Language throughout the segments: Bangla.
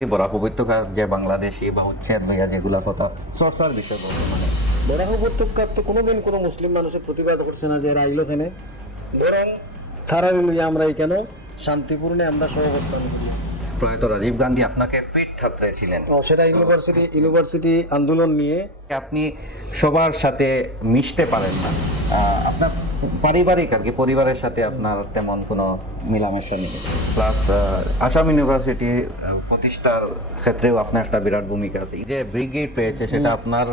বরাক উপত্যকার যে বাংলাদেশি বা উচ্ছেদ ভাইয়া যেগুলা কথা চর্চার বিষয় বর্তমানে বরাক উপত্যকার তো কোনোদিন কোনো মুসলিম মানুষের প্রতিবাদ করছে না যে এরা আইলো এখানে, বরং তারা লইয়া আমরা এখানে শান্তিপূর্ণে আমরা সহাবস্থান করি। প্রয়াত রাজীব গান্ধী আপনাকে পিঠ থাপড়েছিলেন, সেটা ইউনিভার্সিটি আন্দোলন নিয়ে। আপনি সবার সাথে মিশতে পারেন না, আপনার পারিবারিক আর কি পরিবারের সাথে আপনার তেমন কোনো মেলামেশা নেই। প্লাস আসাম ইউনিভার্সিটি প্রতিষ্ঠার ক্ষেত্রেও আপনার একটা বিরাট ভূমিকা আছে। যে ব্রিগেড পেয়েছে সেটা আপনার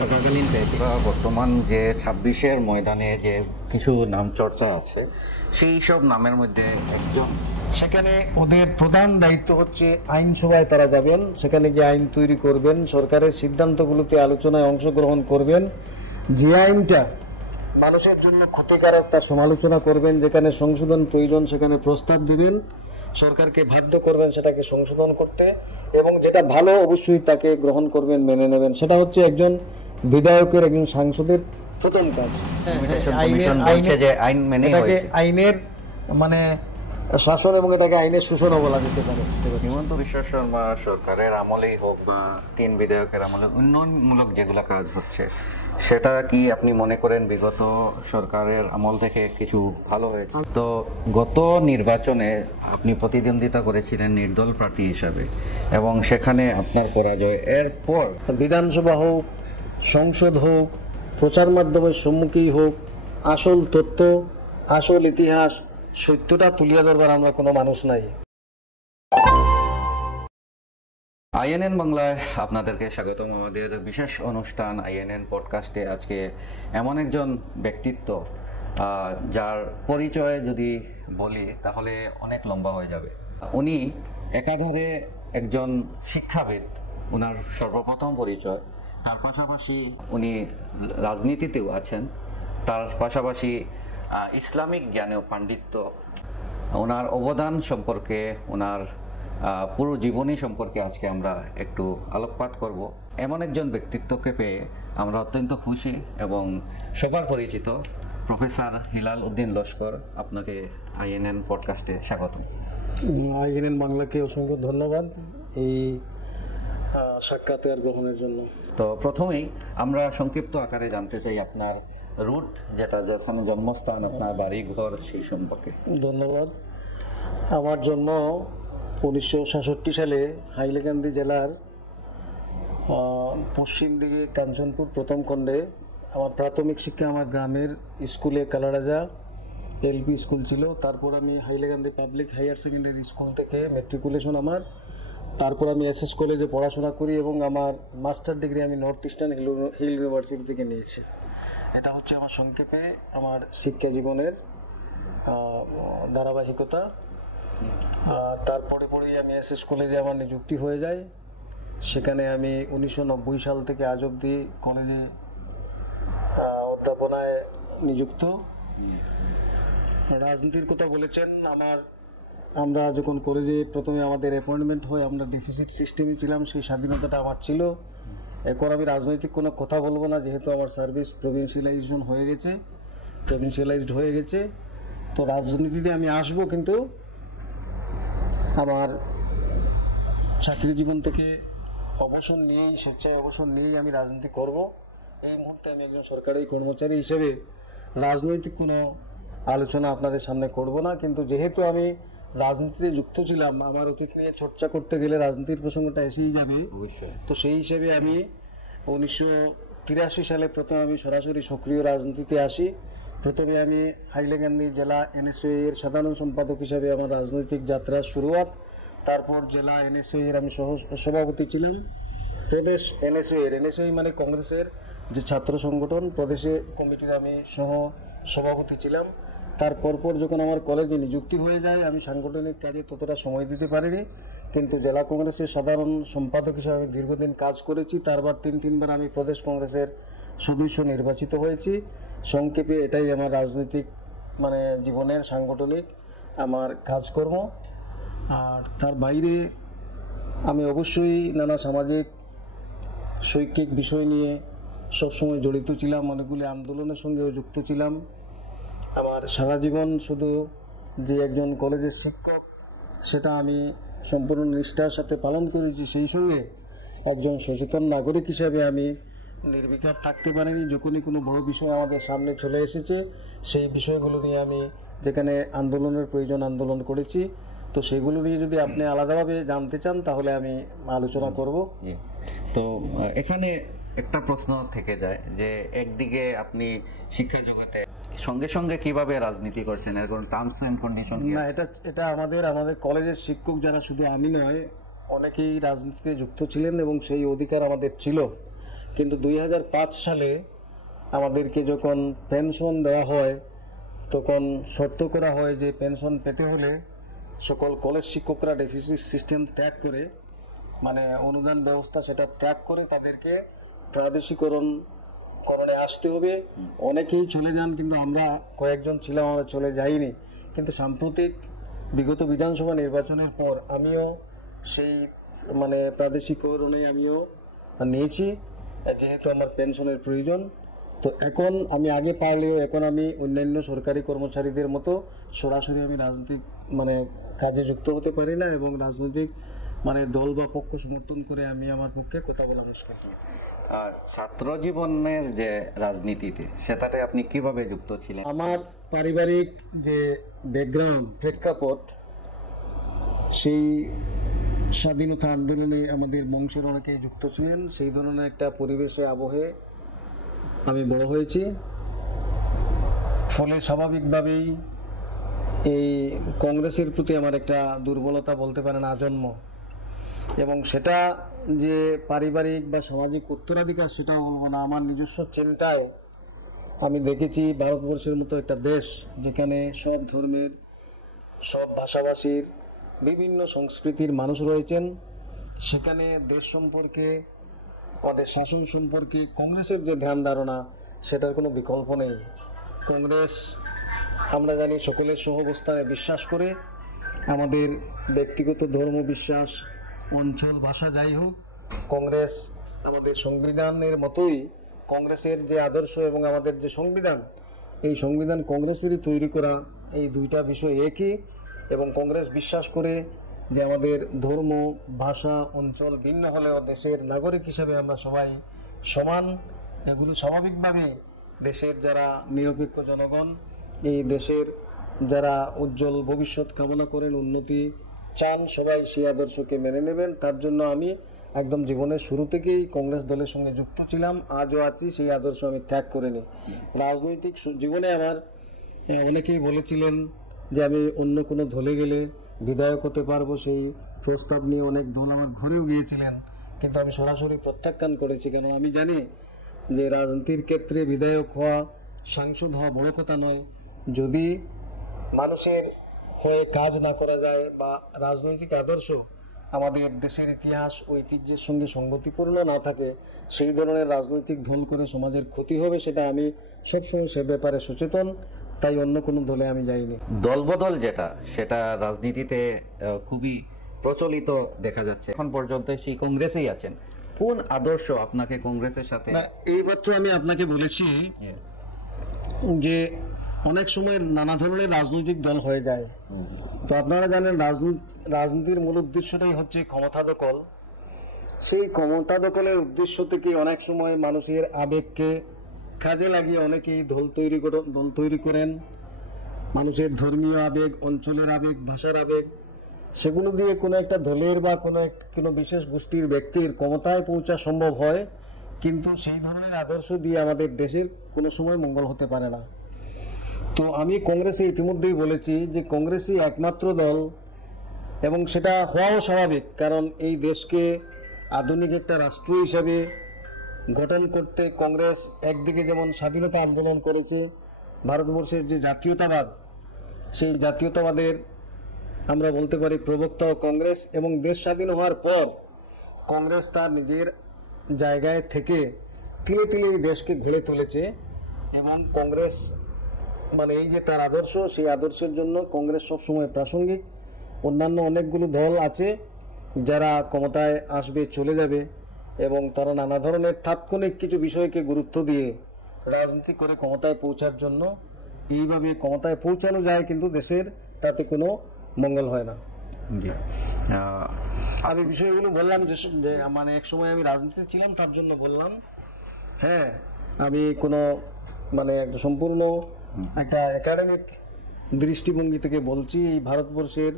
থাকাকালীন পেয়েছে। বর্তমান যে 26-এর ময়দানে যে কিছু নাম চর্চা আছে সেই সব নামের মধ্যে একজন, সেখানে ওদের প্রধান দায়িত্ব হচ্ছে আইনসভায় তারা যাবেন, সেখানে গিয়ে আইন তৈরি করবেন, সরকারের সিদ্ধান্তগুলোতে আলোচনায় অংশগ্রহণ করবেন, যে আইনটা মানুষের জন্য ক্ষতিকারক তার সমালোচনা করবেন, যেখানে সংশোধন প্রয়োজন সেখানে প্রস্তাব দিবেন, সরকারকে বাধ্য করবেন সেটাকে সংশোধন করতে, এবং যেটা ভালো অবশ্যই তাকে গ্রহণ করবেন, মেনে নেবেন। সেটা হচ্ছে একজন বিধায়কের, একজন সাংসদের প্রথম কাজ। আইনের মানে শাসন এবং এটাকে আইনের শোষণও বলা যেতে পারে। হিমন্ত বিশ্ব শর্মা সরকারের আমলেই হোক বা 3 বিধায়কের আমলে উন্নয়নমূলক যেগুলা কাজ হচ্ছে সেটা কি আপনি মনে করেন বিগত সরকারের আমল থেকে কিছু ভালো হয়েছে? তো গত নির্বাচনে আপনি প্রতিদ্বন্দ্বিতা করেছিলেন নির্দল প্রার্থী হিসাবে এবং সেখানে আপনার পরাজয়। এরপর বিধানসভা হোক, সংসদ হোক, প্রচার মাধ্যমের সম্মুখীন হোক, আসল তথ্য, আসল ইতিহাস, সত্যটা তুলিয়া ধরবার আমরা কোনো মানুষ নাই। আইএনএন বাংলায় আপনাদেরকে স্বাগতম। আমাদের বিশেষ অনুষ্ঠান আইএনএন পডকাস্টে আজকে এমন একজন ব্যক্তিত্ব যার পরিচয় যদি বলি তাহলে অনেক লম্বা হয়ে যাবে। উনি একাধারে একজন শিক্ষাবিদ, ওনার সর্বপ্রথম পরিচয়, তার পাশাপাশি উনি রাজনীতিতেও আছেন, তার পাশাপাশি ইসলামিক জ্ঞানেও পাণ্ডিত্য। ওনার অবদান সম্পর্কে, ওনার পুরো জীবনী সম্পর্কে আজকে আমরা একটু আলোকপাত করব। এমন একজন ব্যক্তিত্বকে পেয়ে আমরা অত্যন্ত খুশি এবং সবার পরিচিত প্রফেসর হিলাল উদ্দিন লস্কর, আপনাকে আইএনএন পডকাস্টে স্বাগতম। আইএনএন বাংলাকে অসংখ্য ধন্যবাদ এই সাক্ষাৎকার গ্রহণের জন্য। তো প্রথমেই আমরা সংক্ষিপ্ত আকারে জানতে চাই আপনার রুট, যেখানে জন্মস্থান, আপনার বাড়ি ঘর, সেই সম্পর্কে। ধন্যবাদ। আমার জন্ম 1966 সালে হাইলাকান্দি জেলার পশ্চিম দিকে কাঞ্চনপুর প্রথম খণ্ডে। আমার প্রাথমিক শিক্ষা আমার গ্রামের স্কুলে কালারাজা এলপি স্কুল ছিল। তারপর আমি Hailakandi public higher secondary school থেকে ম্যাট্রিকুলেশন আমার। তারপর আমি এসএস কলেজে পড়াশোনা করি এবং আমার মাস্টার ডিগ্রি আমি নর্থ ইস্টার্ন হিল ইউনিভার্সিটি থেকে নিয়েছি। এটা হচ্ছে আমার সংক্ষেপে আমার শিক্ষা জীবনের ধারাবাহিকতা। তারপরে আমি এসএস কলেজে আমার নিযুক্তি হয়ে যায়। সেখানে আমি 1990 সাল থেকে আজ অবধি কলেজে অধ্যাপনায় নিযুক্ত। রাজনীতির কথা বলেছেন, আমরা যখন কলেজে প্রথমে আমাদের অ্যাপয়েন্টমেন্ট হয় আমরা ডেফিসিট সিস্টেমে ছিলাম, সেই স্বাধীনতাটা আমার ছিল। এখন আমি রাজনৈতিক কোনো কথা বলবো না, যেহেতু আমার সার্ভিস প্রভিন্সিয়ালাইজড হয়ে গেছে। তো রাজনীতিতে আমি আসবো, কিন্তু আমার চাকরি জীবন থেকে স্বেচ্ছায় অবসর নিয়েই আমি রাজনীতি করব। এই মুহূর্তে আমি একজন সরকারি কর্মচারী হিসেবে রাজনৈতিক কোনো আলোচনা আপনাদের সামনে করব না। কিন্তু যেহেতু আমি রাজনীতিতে যুক্ত ছিলাম, আমার অতীত নিয়ে চর্চা করতে গেলে রাজনীতির প্রসঙ্গটা এসেই যাবে। তো সেই হিসেবে আমি 1983 সালে প্রথমে আমি সরাসরি সক্রিয় রাজনীতিতে আসি। প্রথমে আমি হাইলাকান্দি জেলা এনএসইউ এর সাধারণ সম্পাদক হিসাবে আমার রাজনৈতিক যাত্রার শুরুয়াত। তারপর জেলা এনএসইউ এর আমি সভাপতি ছিলাম। প্রদেশ এনএসইউ মানে কংগ্রেসের যে ছাত্র সংগঠন, প্রদেশে কমিটির আমি সভাপতি ছিলাম। তারপর যখন আমার কলেজে নিযুক্তি হয়ে যায়, আমি সাংগঠনিক কাজে ততটা সময় দিতে পারিনি, কিন্তু জেলা কংগ্রেসের সাধারণ সম্পাদক হিসাবে আমি দীর্ঘদিন কাজ করেছি। তারপর তিনবার আমি প্রদেশ কংগ্রেসের সদস্য নির্বাচিত হয়েছি। সংক্ষেপে এটাই আমার রাজনৈতিক জীবনের সাংগঠনিক আমার কাজকর্ম। আর তার বাইরে আমি অবশ্যই নানা সামাজিক শৈক্ষিক বিষয় নিয়ে সবসময় জড়িত ছিলাম, অনেকগুলি আন্দোলনের সঙ্গেও যুক্ত ছিলাম। আমার সারা জীবন শুধু যে একজন কলেজের শিক্ষক সেটা আমি সম্পূর্ণ নিষ্ঠার সাথে পালন করেছি, সেই সঙ্গে একজন সচেতন নাগরিক হিসাবে আমি নির্বিকার থাকতে পারিনি। যখনই কোনো বড় বিষয় আমাদের সামনে চলে এসেছে, সেই বিষয়গুলো নিয়ে আমি যেখানে আন্দোলনের প্রয়োজন আন্দোলন করেছি। তো সেগুলো নিয়ে যদি আপনি আলাদাভাবে জানতে চান তাহলে আমি আলোচনা করব। তো এখানে একটা প্রশ্ন থেকে যায় যে একদিকে আপনি শিক্ষা জগতে সঙ্গে সঙ্গে কিভাবে রাজনীতি করছেন, এর কোনো টার্মস এন্ড কন্ডিশন? না, এটা আমাদের কলেজের শিক্ষক যারা, শুধু আমি নয়, অনেকেই রাজনীতিতে যুক্ত ছিলেন এবং সেই অধিকার আমাদের ছিল। কিন্তু 2005 সালে আমাদেরকে যখন পেনশন দেওয়া হয়, তখন শর্ত করা হয় যে পেনশন পেতে হলে সকল কলেজ শিক্ষকরা ডেফিসিট সিস্টেম ত্যাগ করে, মানে অনুদান ব্যবস্থা সেটা ত্যাগ করে তাদেরকে প্রাদেশিকরণে আসতে হবে। অনেকেই চলে যান, কিন্তু আমরা কয়েকজন ছিলাম, আমরা চলে যাইনি। কিন্তু সাম্প্রতিক বিগত বিধানসভা নির্বাচনের পর আমিও সেই প্রাদেশিকরণে আমিও নিয়েছি, যেহেতু আমার পেনশনের প্রয়োজন। তো এখন আমি আগে পারলেও এখন আমি অন্যান্য সরকারি কর্মচারীদের মতো সরাসরি আমি রাজনৈতিক কাজে যুক্ত হতে পারি না, এবং রাজনৈতিক দল বা পক্ষ সমর্থন করে আমি আমার পক্ষে কথা বলা মুশকিল। ছাত্র জীবনের যে রাজনীতিতে সেটাতে আপনি কিভাবে যুক্ত ছিলেন? আমার পারিবারিক যে ব্যাকগ্রাউন্ড, প্রেক্ষাপট, সেই স্বাধীনতা আন্দোলনে আমাদের বংশের অনেকেই যুক্ত ছিলেন। সেই ধরনের একটা পরিবেশে আবহে আমি বড় হয়েছি। ফলে স্বাভাবিকভাবেই এই কংগ্রেসের প্রতি আমার একটা দুর্বলতা বলতে পারেন আজন্ম, এবং সেটা যে পারিবারিক বা সামাজিক উত্তরাধিকার সেটা বলবো না। আমার নিজস্ব চিন্তায় আমি দেখেছি ভারতবর্ষের মতো একটা দেশ, যেখানে সব ধর্মের, সব ভাষাভাষীর, বিভিন্ন সংস্কৃতির মানুষ রয়েছেন, সেখানে দেশ সম্পর্কে, আমাদের শাসন সম্পর্কে কংগ্রেসের যে ধ্যান ধারণা, সেটার কোনো বিকল্প নেই। কংগ্রেস, আমরা জানি, সকলের সহাবস্থানে বিশ্বাস করে। আমাদের ব্যক্তিগত ধর্ম, বিশ্বাস, অঞ্চল, ভাষা যাই হোক, কংগ্রেস আমাদের সংবিধানের মতোই, কংগ্রেসের যে আদর্শ এবং আমাদের যে সংবিধান, এই সংবিধান কংগ্রেসেরই তৈরি করা। এই দুইটা বিষয় একই, এবং কংগ্রেস বিশ্বাস করে যে আমাদের ধর্ম, ভাষা, অঞ্চল ভিন্ন হলেও দেশের নাগরিক হিসাবে আমরা সবাই সমান। এগুলো স্বাভাবিকভাবে দেশের যারা নিরপেক্ষ জনগণ, এই দেশের যারা উজ্জ্বল ভবিষ্যৎ কামনা করেন, উন্নতি চান, সবাই সেই আদর্শকে মেনে নেবেন। তার জন্য আমি একদম জীবনের শুরু থেকেই কংগ্রেস দলের সঙ্গে যুক্ত ছিলাম, আজও আছি। সেই আদর্শ আমি ত্যাগ করিনি। রাজনৈতিক জীবনে আমার অনেকেই বলেছিলেন যে আমি অন্য কোনো দলে গেলে বিধায়ক হতে পারবো, সেই প্রস্তাব নিয়ে অনেক দল আমার ঘরেও গিয়েছিলেন, কিন্তু আমি সরাসরি প্রত্যাখ্যান করেছি। কারণ আমি জানি যে রাজনীতির ক্ষেত্রে বিধায়ক হওয়া, সাংসদ হওয়া বড় কথা নয়, যদি মানুষের হয়ে কাজ না করা যায় বা রাজনৈতিক আদর্শ আমাদের দেশের ইতিহাস, ঐতিহ্যের সঙ্গে সঙ্গতিপূর্ণ না থাকে, সেই ধরনের রাজনৈতিক দল করে সমাজের ক্ষতি হবে। সেটা আমি সবসময় সে ব্যাপারে সচেতন, তাই অন্য কোনো দলে আমি যাইনি। দলবদল যেটা, সেটা রাজনীতিতে খুবই প্রচলিত দেখা যাচ্ছে। এখন পর্যন্ত সেই কংগ্রেসেই আছেন। কোন আদর্শ আপনাকে কংগ্রেসের সাথে? এইমাত্র আমি আপনাকে বলেছি যে অনেক সময় নানা ধরনের রাজনৈতিক দল হয়ে যায়। তো আপনারা জানেন রাজনীতির মূল উদ্দেশ্যটাই হচ্ছে ক্ষমতা দখল। সেই ক্ষমতা দখলের উদ্দেশ্য থেকে অনেক সময় মানুষের আবেগকে কাজে লাগিয়ে অনেকেই দল তৈরি করেন। মানুষের ধর্মীয় আবেগ, অঞ্চলের আবেগ, ভাষার আবেগ, সেগুলো দিয়ে কোনো একটা দলের বা কোনো বিশেষ গোষ্ঠীর ব্যক্তির ক্ষমতায় পৌঁছা সম্ভব হয়, কিন্তু সেই ধরনের আদর্শ দিয়ে আমাদের দেশের কোনো সময় মঙ্গল হতে পারে না। তো আমি কংগ্রেসে ইতিমধ্যেই বলেছি যে কংগ্রেসই একমাত্র দল, এবং সেটা হওয়াও স্বাভাবিক। কারণ এই দেশকে আধুনিক একটা রাষ্ট্র হিসাবে গঠন করতে কংগ্রেস একদিকে যেমন স্বাধীনতা আন্দোলন করেছে, ভারতবর্ষের যে জাতীয়তাবাদ, সেই জাতীয়তাবাদের আমরা বলতে পারি প্রবক্তাও কংগ্রেস। এবং দেশ স্বাধীন হওয়ার পর কংগ্রেস তার নিজের জায়গায় থেকে তিলে তিলে এই দেশকে গড়ে তুলেছে। এবং কংগ্রেস এই যে তার আদর্শ, সেই আদর্শের জন্য কংগ্রেস সবসময় প্রাসঙ্গিক। অন্যান্য অনেকগুলো দল আছে যারা ক্ষমতায় আসবে, চলে যাবে, এবং তারা নানা ধরনের তাৎক্ষণিক কিছু বিষয়কে গুরুত্ব দিয়ে রাজনীতি করে ক্ষমতায় পৌঁছার জন্য এইভাবে ক্ষমতায় পৌঁছানো যায়, কিন্তু দেশের তাতে কোনো মঙ্গল হয় না। জি। আমি বিষয়গুলো বললাম যে মানে এক সময় আমি রাজনীতিতে ছিলাম, তার জন্য বললাম। হ্যাঁ, আমি কোনো মানে একটা সম্পূর্ণ একটা একাডেমিক দৃষ্টিভঙ্গি থেকে বলছি। এই ভারতবর্ষের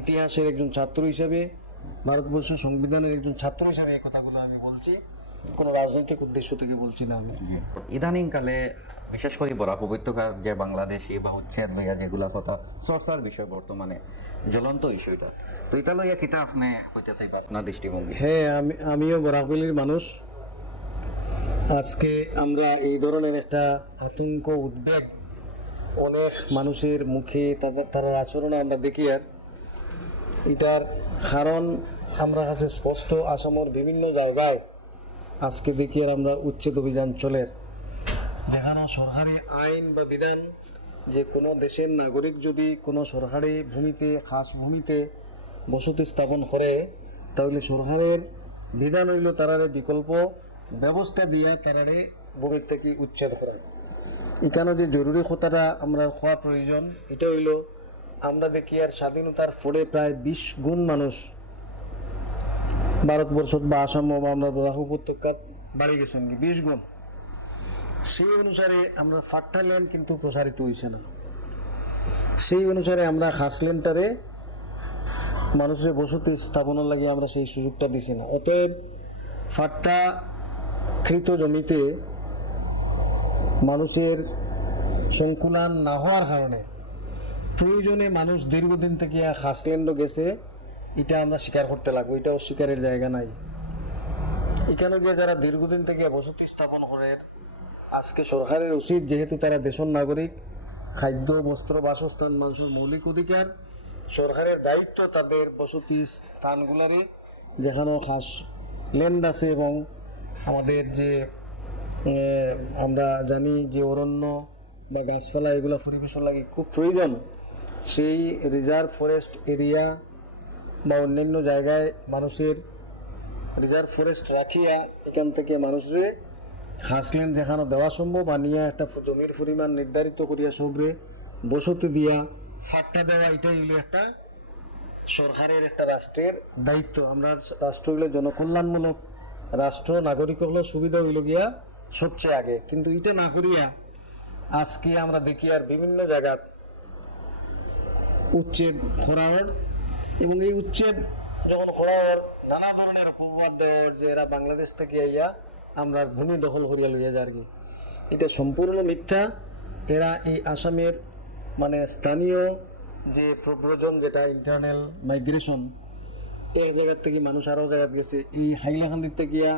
ইতিহাসের একজন ছাত্র হিসেবে, ভারতবর্ষের সংবিধানের একজন ছাত্র হিসেবে এই কথাগুলো আমি বলছি, কোনো রাজনৈতিক উদ্দেশ্য থেকে বলছি না আমি। ইদানিং কালে বিশেষ করে বরাক উপত্যকার যে বাংলাদেশি বা উচ্ছেদ লইয়া যেগুলা কথা চর্চার বিষয় বর্তমানে জ্বলন্ত ইস্যুটা, তো এটা লইয়া কিতা আপনি কইতে চাইবা আপনার দৃষ্টিভঙ্গি? হ্যাঁ, আমিও বরাকভ্যালির মানুষ। আজকে আমরা এই ধরনের একটা আতঙ্ক, উদ্বেগ অনেক মানুষের মুখে, তার আচরণে আমরা দেখি। আর এটার কারণ আমরা কাছে স্পষ্ট। আসামের বিভিন্ন জায়গায় আজকে দেখি আর আমরা উচ্ছেদ অভিযান চলে, যেখানে সরকারি আইন বা বিধান যে কোনো দেশের নাগরিক যদি কোনো সরকারি ভূমিতে, খাস ভূমিতে বসতি স্থাপন করে, তাহলে সরকারের বিধান হইল তারারে বিকল্প ব্যবস্থা দিয়া তারারে ভূমির থেকে উচ্ছেদ করা। এখানে যে জরুরি কথাটা আমরা হওয়া প্রয়োজন, এটা হইল আমরা দেখি আর স্বাধীনতার পরে প্রায় 20 গুণ মানুষ ভারতবর্ষ বা আসাম বা আমরা বরাক উপত্যকাত বাড়ি গেছেন, 20 গুণ। সেই অনুসারে আমরা ফাট্টা ল্যান্ড কিন্তু প্রসারিত হয়েছে না। সেই অনুসারে আমরা খাসল্যান্ডটারে মানুষের বসতি স্থাপনের লাগে আমরা সেই সুযোগটা দিছি না। অতএব ফাট্টা কৃত জমিতে মানুষের সংকুলান না হওয়ার কারণে প্রয়োজনে মানুষ দীর্ঘদিন থেকে খাসল্যান্ডও গেছে, এটা আমরা স্বীকার করতে লাগবো। এটা অস্বীকারের জায়গা নাই। এখানে গিয়ে যারা দীর্ঘদিন থেকে বসতি স্থাপন করে, আজকে সরকারের উচিত, যেহেতু তারা দেশের নাগরিক, খাদ্য, বস্ত্র, বাসস্থান মানুষের মৌলিক অধিকার, সরকারের দায়িত্ব তাদের বসতি স্থানগুলারে যেখানে খাস ল্যান্ড আছে এবং আমাদের যে আমরা জানি যে অরণ্য বা গাছপালা এগুলো পরিবেশের লাগে খুব প্রয়োজন, সেই রিজার্ভ ফরেস্ট এরিয়া বা অন্যান্য জায়গায় মানুষের রিজার্ভ ফরেস্ট রাখিয়া এখান থেকে মানুষের খাসল্যান্ড যেখানে দেওয়া সম্ভব আনিয়া একটা জমির পরিমাণ নির্ধারিত করিয়া সবরে বসতি দিয়া ফাট্টা দেওয়া, এটাই হইল একটা সরকারের, একটা রাষ্ট্রের দায়িত্ব। আমরা রাষ্ট্র হইলে জনকল্যাণমূলক রাষ্ট্র, নাগরিক হলে সুবিধা হইল গিয়া সবচেয়ে আগে। কিন্তু এটা না করিয়া আজকে আমরা দেখি আর বিভিন্ন জায়গাত উচ্ছেদ করার, এবং এই উচ্ছেদ যখন করার নানা ধরনের অপবাদ দেওয়ার যে এরা বাংলাদেশ থেকে আইয়া আমরা ভূমি দখল করিয়া লইয়া যার কি, এটা সম্পূর্ণ মিথ্যা। এরা এই আসামের মানে স্থানীয় যে প্রব্রজন, যেটা ইন্টারনাল মাইগ্রেশন, এক জায়গার থেকে মানুষ আরো জায়গায় গেছে। এই হাইলাকান্দিতে গিয়া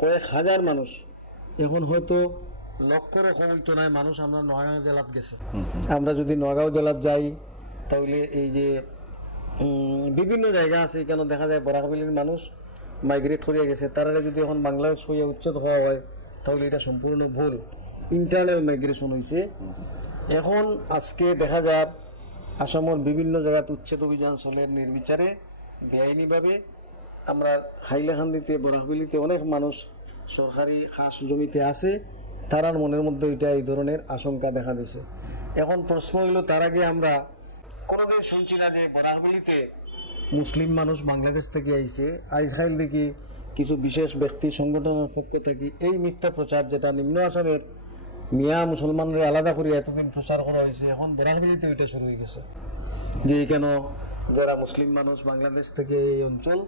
কয়েক হাজার মানুষ, এখন হয়তো লক্ষরে কমিত নয় মানুষ আমরা নোয়াগাঁও জেলাত গেছে। আমরা যদি নোয়াগাঁও জেলাত যাই, তাহলে এই যে বিভিন্ন জায়গা আছে, এখানে দেখা যায় বরাকভ্যালির মানুষ মাইগ্রেট করিয়া গেছে। তারা যদি এখন বাংলাদেশ হইয়া উচ্ছেদ হওয়া হয়, তাহলে এটা সম্পূর্ণ ভুল, ইন্টারনাল মাইগ্রেশন হয়েছে। এখন আজকে দেখা যায় আসামের বিভিন্ন জায়গায় উচ্ছেদ অভিযান চলে নির্বিচারে, বেআইনিভাবে। আমরা হাইলাকান্দিতে, বরাকভ্যালিতে অনেক মানুষ সরকারি খাস জমিতে আছে, তারার মনের মধ্যে এটা এই ধরনের আশঙ্কা দেখা দিছে। এখন প্রশ্ন হইল, তার আগে আমরা কোনোদিন শুনছি না যে বরাকভ্যালিতে মুসলিম মানুষ বাংলাদেশ থেকে আইছে। আজকাল দেখি কিছু বিশেষ ব্যক্তি সংগঠনের পক্ষ থেকে এই মিথ্যা প্রচার, যেটা নিম্ন আসামের মিয়া মুসলমানরা আলাদা করে এতদিন প্রচার করা হয়েছে, এখন বরাকভ্যালিতে এটা শুরু হয়ে গেছে যে কেন যারা মুসলিম মানুষ বাংলাদেশ থেকে এই অঞ্চল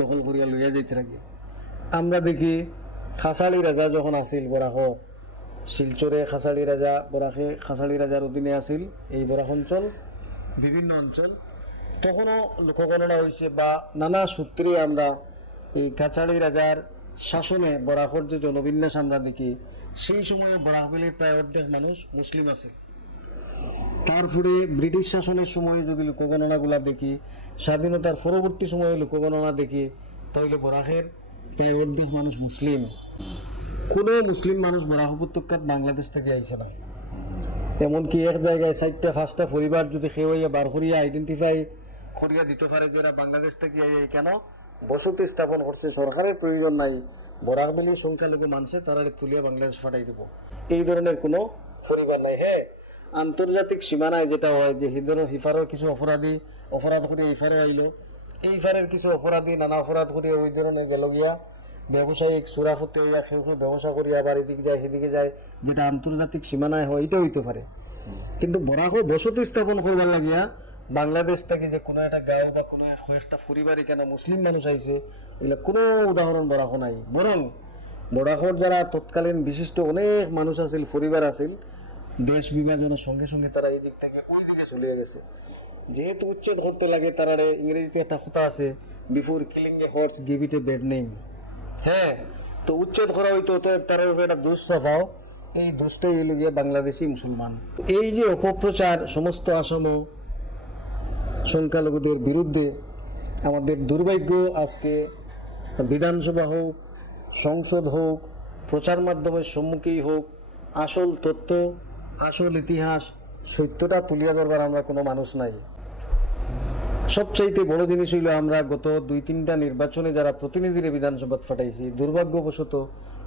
দখল করিয়া লইয়া যাইতে থাকে। আমরা দেখি খাসালি রাজা যখন আসিল বরাক, শিলচরে খাসালি রাজা, বরাকে খাসালি রাজার অধীনে আসিল এই বরাক অঞ্চল, বিভিন্ন অঞ্চল, তখনও লোকগণনা হয়েছে বা নানা সূত্রে আমরা এই খাসালি রাজার শাসনে বরাকর যে জনবিন্যাস আমরা দেখি, সেই সময়ে বরাকভ্যালির প্রায় অর্ধেক মানুষ মুসলিম আছে। তারপরে ব্রিটিশ শাসনের সময় যদি লোকগণনাগুলা দেখি, স্বাধীনতার পরবর্তী সময়ে লোকগণনা দেখি, তাহলে বরাকের প্রায় অর্ধেক মানুষ মুসলিম। কোনো মুসলিম মানুষ বরাক উপত্যকাত বাংলাদেশ থেকে আইছে না। এমনকি এক জায়গায় 4টা-5টা পরিবার যদি কেউ বার করিয়া আইডেন্টিফাই করিয়া দিতে পারে যে এরা বাংলাদেশ থেকে কেন বসতি স্থাপন করছে, সরকারের প্রয়োজন নাই, বরাকভ্যালির সংখ্যালঘু মানুষে তারা তুলিয়া বাংলাদেশ ফাটাই দিব, এই ধরনের কোনো পরিবার নাই। হ্যাঁ, আন্তর্জাতিক সীমানায় যেটা হয় যে হিফারের কিছু অপরাধী অপরাধ করে এই ফারে আইলো, এই ফারের কিছু অপরাধী নানা অপরাধ করে ওই ধরনের গেল গিয়া ব্যবসায়িক সুরাফতে কেউ কেউ ব্যবসা করি আবার এদিকে যায় সেদিকে যায়, যেটা আন্তর্জাতিক সীমানায় হয় এটা হইতে পারে। কিন্তু বরাকও বসতি স্থাপন করবার লাগিয়া বাংলাদেশ থেকে যে কোনো একটা গাঁও বা কোনো একটা পরিবারে কেন মুসলিম মানুষ আইছে এগুলো কোনো উদাহরণ বরাকো নাই। বরং বরাকর যারা তৎকালীন বিশিষ্ট অনেক মানুষ আছিল, পরিবার আছিল, দেশ বিভাজনের সঙ্গে সঙ্গে তারা এই দিক থেকে ওই দিকে চলে গেছে। যেহেতু উচ্ছেদ করতে লাগে তারা, ইংরেজিতে একটা কথা আছে, before killing a horse give it A bed name. হ্যাঁ, তো উচ্ছেদ করা হইতো, তো তার একটা দোষ চাপাও, এই দোষটাই হইল গিয়ে বাংলাদেশি মুসলমান। এই যে অপপ্রচার সমস্ত আসাম সংখ্যালঘুদের বিরুদ্ধে, আমাদের দুর্ভাগ্য আজকে বিধানসভা হোক, সংসদ হোক, প্রচার মাধ্যমের সম্মুখেই হোক, আসল তথ্য, আসল ইতিহাস, সত্যটা তুলিয়া ধরবার আমরা কোনো মানুষ নাই। সবচাইতে বড় জিনিস হইল আমরা গত 2-3টা নির্বাচনে যারা প্রতিনিধিরে বিধানসভা ফাটাইছি, দুর্ভাগ্যবশত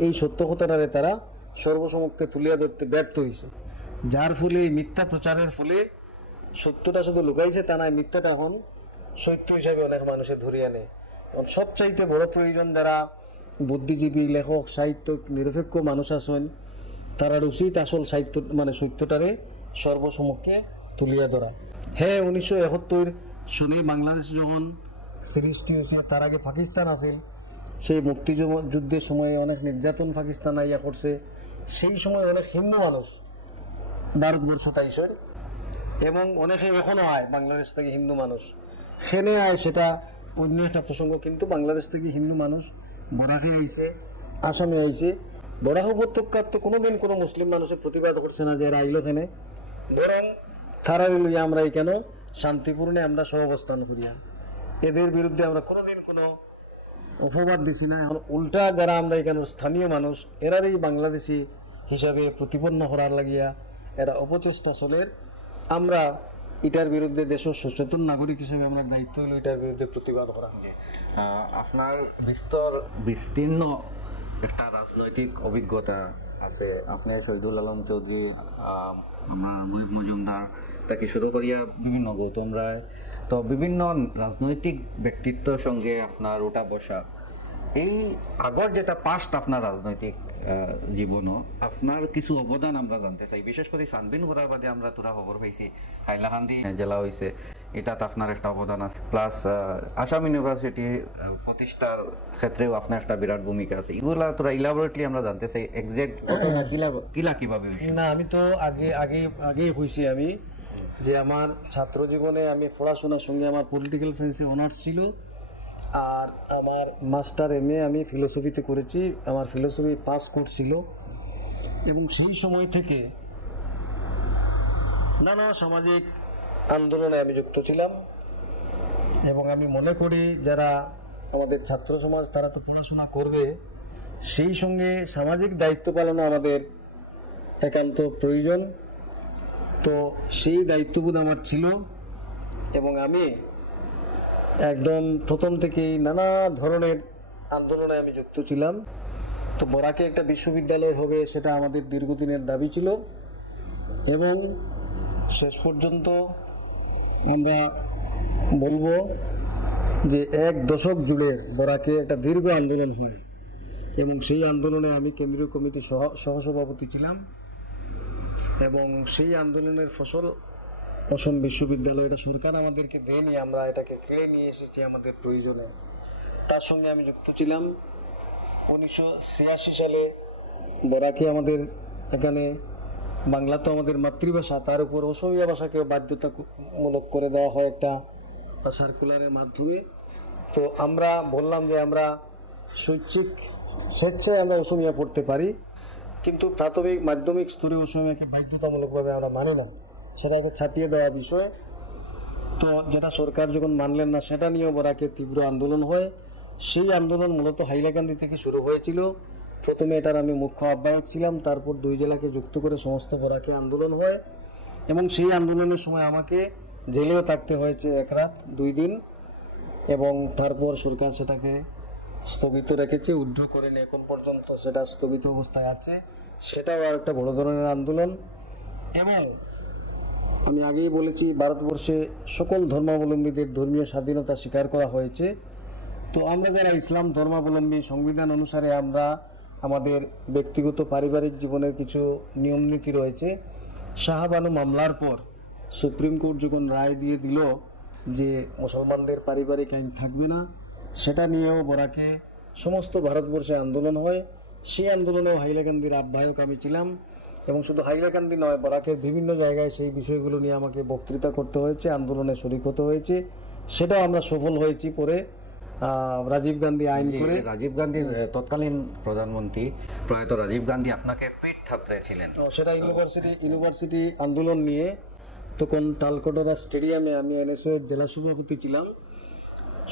এই সত্য কথাটারে তারা সর্বসমক্ষে তুলিয়া ধরতে ব্যর্থ হয়েছে। যার ফলে মিথ্যা প্রচারের ফলে সত্যটা শুধু লুকাইছে তা নয়, মিথ্যাটা এখন সত্য হিসাবে অনেক মানুষের ধরিয়ে আনে। সবচাইতে বড় প্রয়োজন যারা বুদ্ধিজীবী, লেখক, সাহিত্যিক, নিরপেক্ষ মানুষ আছেন, তারা উচিত আসল সাহিত্য মানে সত্যটারে সর্বসমক্ষে তুলিয়া ধরা। হ্যাঁ, 1971 সনে বাংলাদেশ যখন সৃষ্টি হয়েছিল, তার আগে পাকিস্তান আছিল। সেই মুক্তিযুদ্ধের সময়ে অনেক নির্যাতন পাকিস্তান আইয়া করছে। সেই সময় অনেক হিন্দু মানুষ ভারতবর্ষ তাইছে, এবং অনেকে এখনো আয় বাংলাদেশ থেকে হিন্দু মানুষ সেনে আয়, সেটা অন্য একটা প্রসঙ্গ। কিন্তু বাংলাদেশ থেকে হিন্দু মানুষ বরাকে আইছে, আসামে আইছে। বরাক উপত্যকার তো কোনোদিন কোনো মুসলিম মানুষের প্রতিবাদ করছে না যে এরা আইলো কেনে, বরং তারা লইয়া আমরা এখানে শান্তিপূর্ণে আমরা সহাবস্থান করিয়া, এদের বিরুদ্ধে আমরা কোনোদিন কোনো অপবাদ দিছি না। উল্টা যারা আমরা এখানে স্থানীয় মানুষ, এরারই বাংলাদেশি হিসাবে প্রতিপন্ন করার লাগিয়া এরা অপচেষ্টা চলের। আমরা এটার বিরুদ্ধে দেশের সচেতন নাগরিক হিসেবে আমরা দায়িত্ব হলো এটার বিরুদ্ধে প্রতিবাদ করা। আপনার বিস্তীর্ণ একটা রাজনৈতিক অভিজ্ঞতা আছে। আপনি শহীদুল আলম চৌধুরী, মহিব মজুমদার থেকে শুরু করিয়া বিভিন্ন গৌতম রায়, তো বিভিন্ন রাজনৈতিক ব্যক্তিত্বের সঙ্গে আপনার উঠা বসা। এই আগর যেটা পাস্ট আপনার রাজনৈতিক জীবনও আপনার কিছু অবদান আমরা জানতে চাই। বিশেষ করে সানবিন করার বাদে আমরা তোরা খবর পাইছি হাইলাকান্দি জেলা হয়েছে, এটাতে আপনার একটা অবদান আছে। প্লাস আসাম ইউনিভার্সিটি প্রতিষ্ঠার ক্ষেত্রেও আপনার একটা বিরাট ভূমিকা আছে। এগুলা তোরা ইলাবোরেটলি আমরা জানতে চাই, এক্সাক্ট কিভাবে না। আমি তো আগেই হয়েছি আমি যে আমার ছাত্র জীবনে আমি পড়াশোনার সঙ্গে আমার পলিটিক্যাল সায়েন্সে অনার্স ছিল, আর আমার মাস্টার MA আমি ফিলোসফিতে করেছি। আমার ফিলোসফি পাস কোর্স ছিল, এবং সেই সময় থেকে নানা সামাজিক আন্দোলনে আমি যুক্ত ছিলাম। এবং আমি মনে করি যারা আমাদের ছাত্র সমাজ তারা তো পড়াশোনা করবে, সেই সঙ্গে সামাজিক দায়িত্ব পালনও আমাদের একান্ত প্রয়োজন। তো সেই দায়িত্ববোধ আমার ছিল, এবং আমি একদম প্রথম থেকেই নানা ধরনের আন্দোলনে আমি যুক্ত ছিলাম। তো বরাকে একটা বিশ্ববিদ্যালয় হবে সেটা আমাদের দীর্ঘদিনের দাবি ছিল, এবং শেষ পর্যন্ত আমরা বলবো যে 1 দশক জুড়ে বরাকে একটা দীর্ঘ আন্দোলন হয়, এবং সেই আন্দোলনে আমি কেন্দ্রীয় কমিটির সহসভাপতি ছিলাম। এবং সেই আন্দোলনের ফসল অসম বিশ্ববিদ্যালয়, এটা সরকার আমাদেরকে দেয়নি, আমরা এটাকে কেড়ে নিয়ে এসেছি আমাদের প্রয়োজনে। তার সঙ্গে আমি যুক্ত ছিলাম 1986 সালে বরাকে আমাদের এখানে, বাংলা তো আমাদের মাতৃভাষা, তার উপর অসমীয়া ভাষাকেও বাধ্যতামূলক করে দেওয়া হয় একটা সার্কুলারের মাধ্যমে। তো আমরা বললাম যে আমরা স্বেচ্ছায় আমরা অসমীয়া পড়তে পারি, কিন্তু প্রাথমিক মাধ্যমিক স্তরে অসমীয়াকে বাধ্যতামূলকভাবে আমরা মানি না, সেটাকে ছাপিয়ে দেওয়া বিষয়। তো যেটা সরকার যখন মানলেন না, সেটা নিয়েও বরাকে তীব্র আন্দোলন হয়। সেই আন্দোলন মূলত হাইলাকান্দি থেকে শুরু হয়েছিল। প্রথমে এটার আমি মুখ্য আহ্বায়ক ছিলাম, তারপর 2 জেলাকে যুক্ত করে সমস্ত বরাকে আন্দোলন হয়, এবং সেই আন্দোলনের সময় আমাকে জেলেও থাকতে হয়েছে 1 রাত 2 দিন, এবং তারপর সরকার সেটাকে স্থগিত রেখেছে, উইথড্র করেনি এখন পর্যন্ত, সেটা স্থগিত অবস্থায় আছে। সেটাও আর একটা বড় ধরনের আন্দোলন। এবং আমি আগেই বলেছি ভারতবর্ষে সকল ধর্মাবলম্বীদের ধর্মীয় স্বাধীনতা স্বীকার করা হয়েছে। তো আমরা যারা ইসলাম ধর্মাবলম্বী, সংবিধান অনুসারে আমরা আমাদের ব্যক্তিগত পারিবারিক জীবনের কিছু নিয়ম নীতি রয়েছে। শাহবানু মামলার পর সুপ্রিম কোর্ট যখন রায় দিয়ে দিল যে মুসলমানদের পারিবারিক আইন থাকবে না, সেটা নিয়েও বরাকে সমস্ত ভারতবর্ষে আন্দোলন হয়। সেই আন্দোলনেও হাইলাকান্দির আহ্বায়ক আমি ছিলাম, এবং শুধু হাইলাকান্দি নয়, বরাকের বিভিন্ন জায়গায় সেই বিষয়গুলো নিয়ে আমাকে বক্তৃতা করতে হয়েছে, আন্দোলনে শরিক হতে হয়েছে। সেটাও আমরা সফল হয়েছি। পরে রাজীব গান্ধী আইন করে, রাজীব গান্ধীর তৎকালীন প্রধানমন্ত্রী প্রয়াত রাজীব গান্ধী আপনাকে পিঠ থাপড়েছিলেন, সেটা ইউনিভার্সিটি আন্দোলন নিয়ে। তখন টালকোটরা স্টেডিয়ামে আমি এনএসইউ এর জেলা সভাপতি ছিলাম।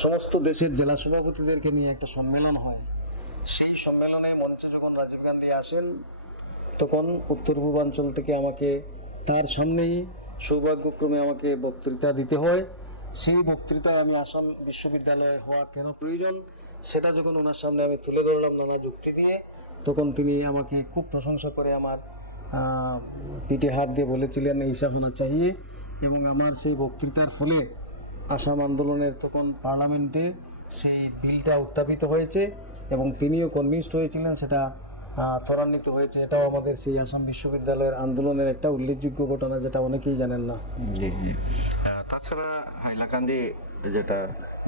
সমস্ত দেশের জেলা সভাপতিদেরকে নিয়ে একটা সম্মেলন হয়। সেই সম্মেলনে মঞ্চে যখন রাজীব গান্ধী আসেন, তখন উত্তর পূর্বাঞ্চল থেকে আমাকে তার সামনেই সৌভাগ্যক্রমে আমাকে বক্তৃতা দিতে হয়। সেই বক্তৃতা আমি আসাম বিশ্ববিদ্যালয়ে হওয়া কেন প্রয়োজন সেটা যখন ওনার সামনে আমি তুলে ধরলাম নানা যুক্তি দিয়ে, তখন তিনি আমাকে খুব প্রশংসা করে আমার পিঠে হাত দিয়ে বলেছিলেন এইসা হোনা চাহিয়ে। এবং আমার সেই বক্তৃতার ফলে আসাম আন্দোলনের তখন পার্লামেন্টে সেই বিলটা উত্থাপিত হয়েছে, এবং তিনিও কনভিন্সড হয়েছিলেন, সেটা ত্বরান্বিত হয়েছে। এটাও আমাদের সেই আসাম বিশ্ববিদ্যালয়ের আন্দোলনের একটা উল্লেখযোগ্য ঘটনা, যেটা অনেকেই জানেন না। তাছাড়া হাইলাকান্দি যেটা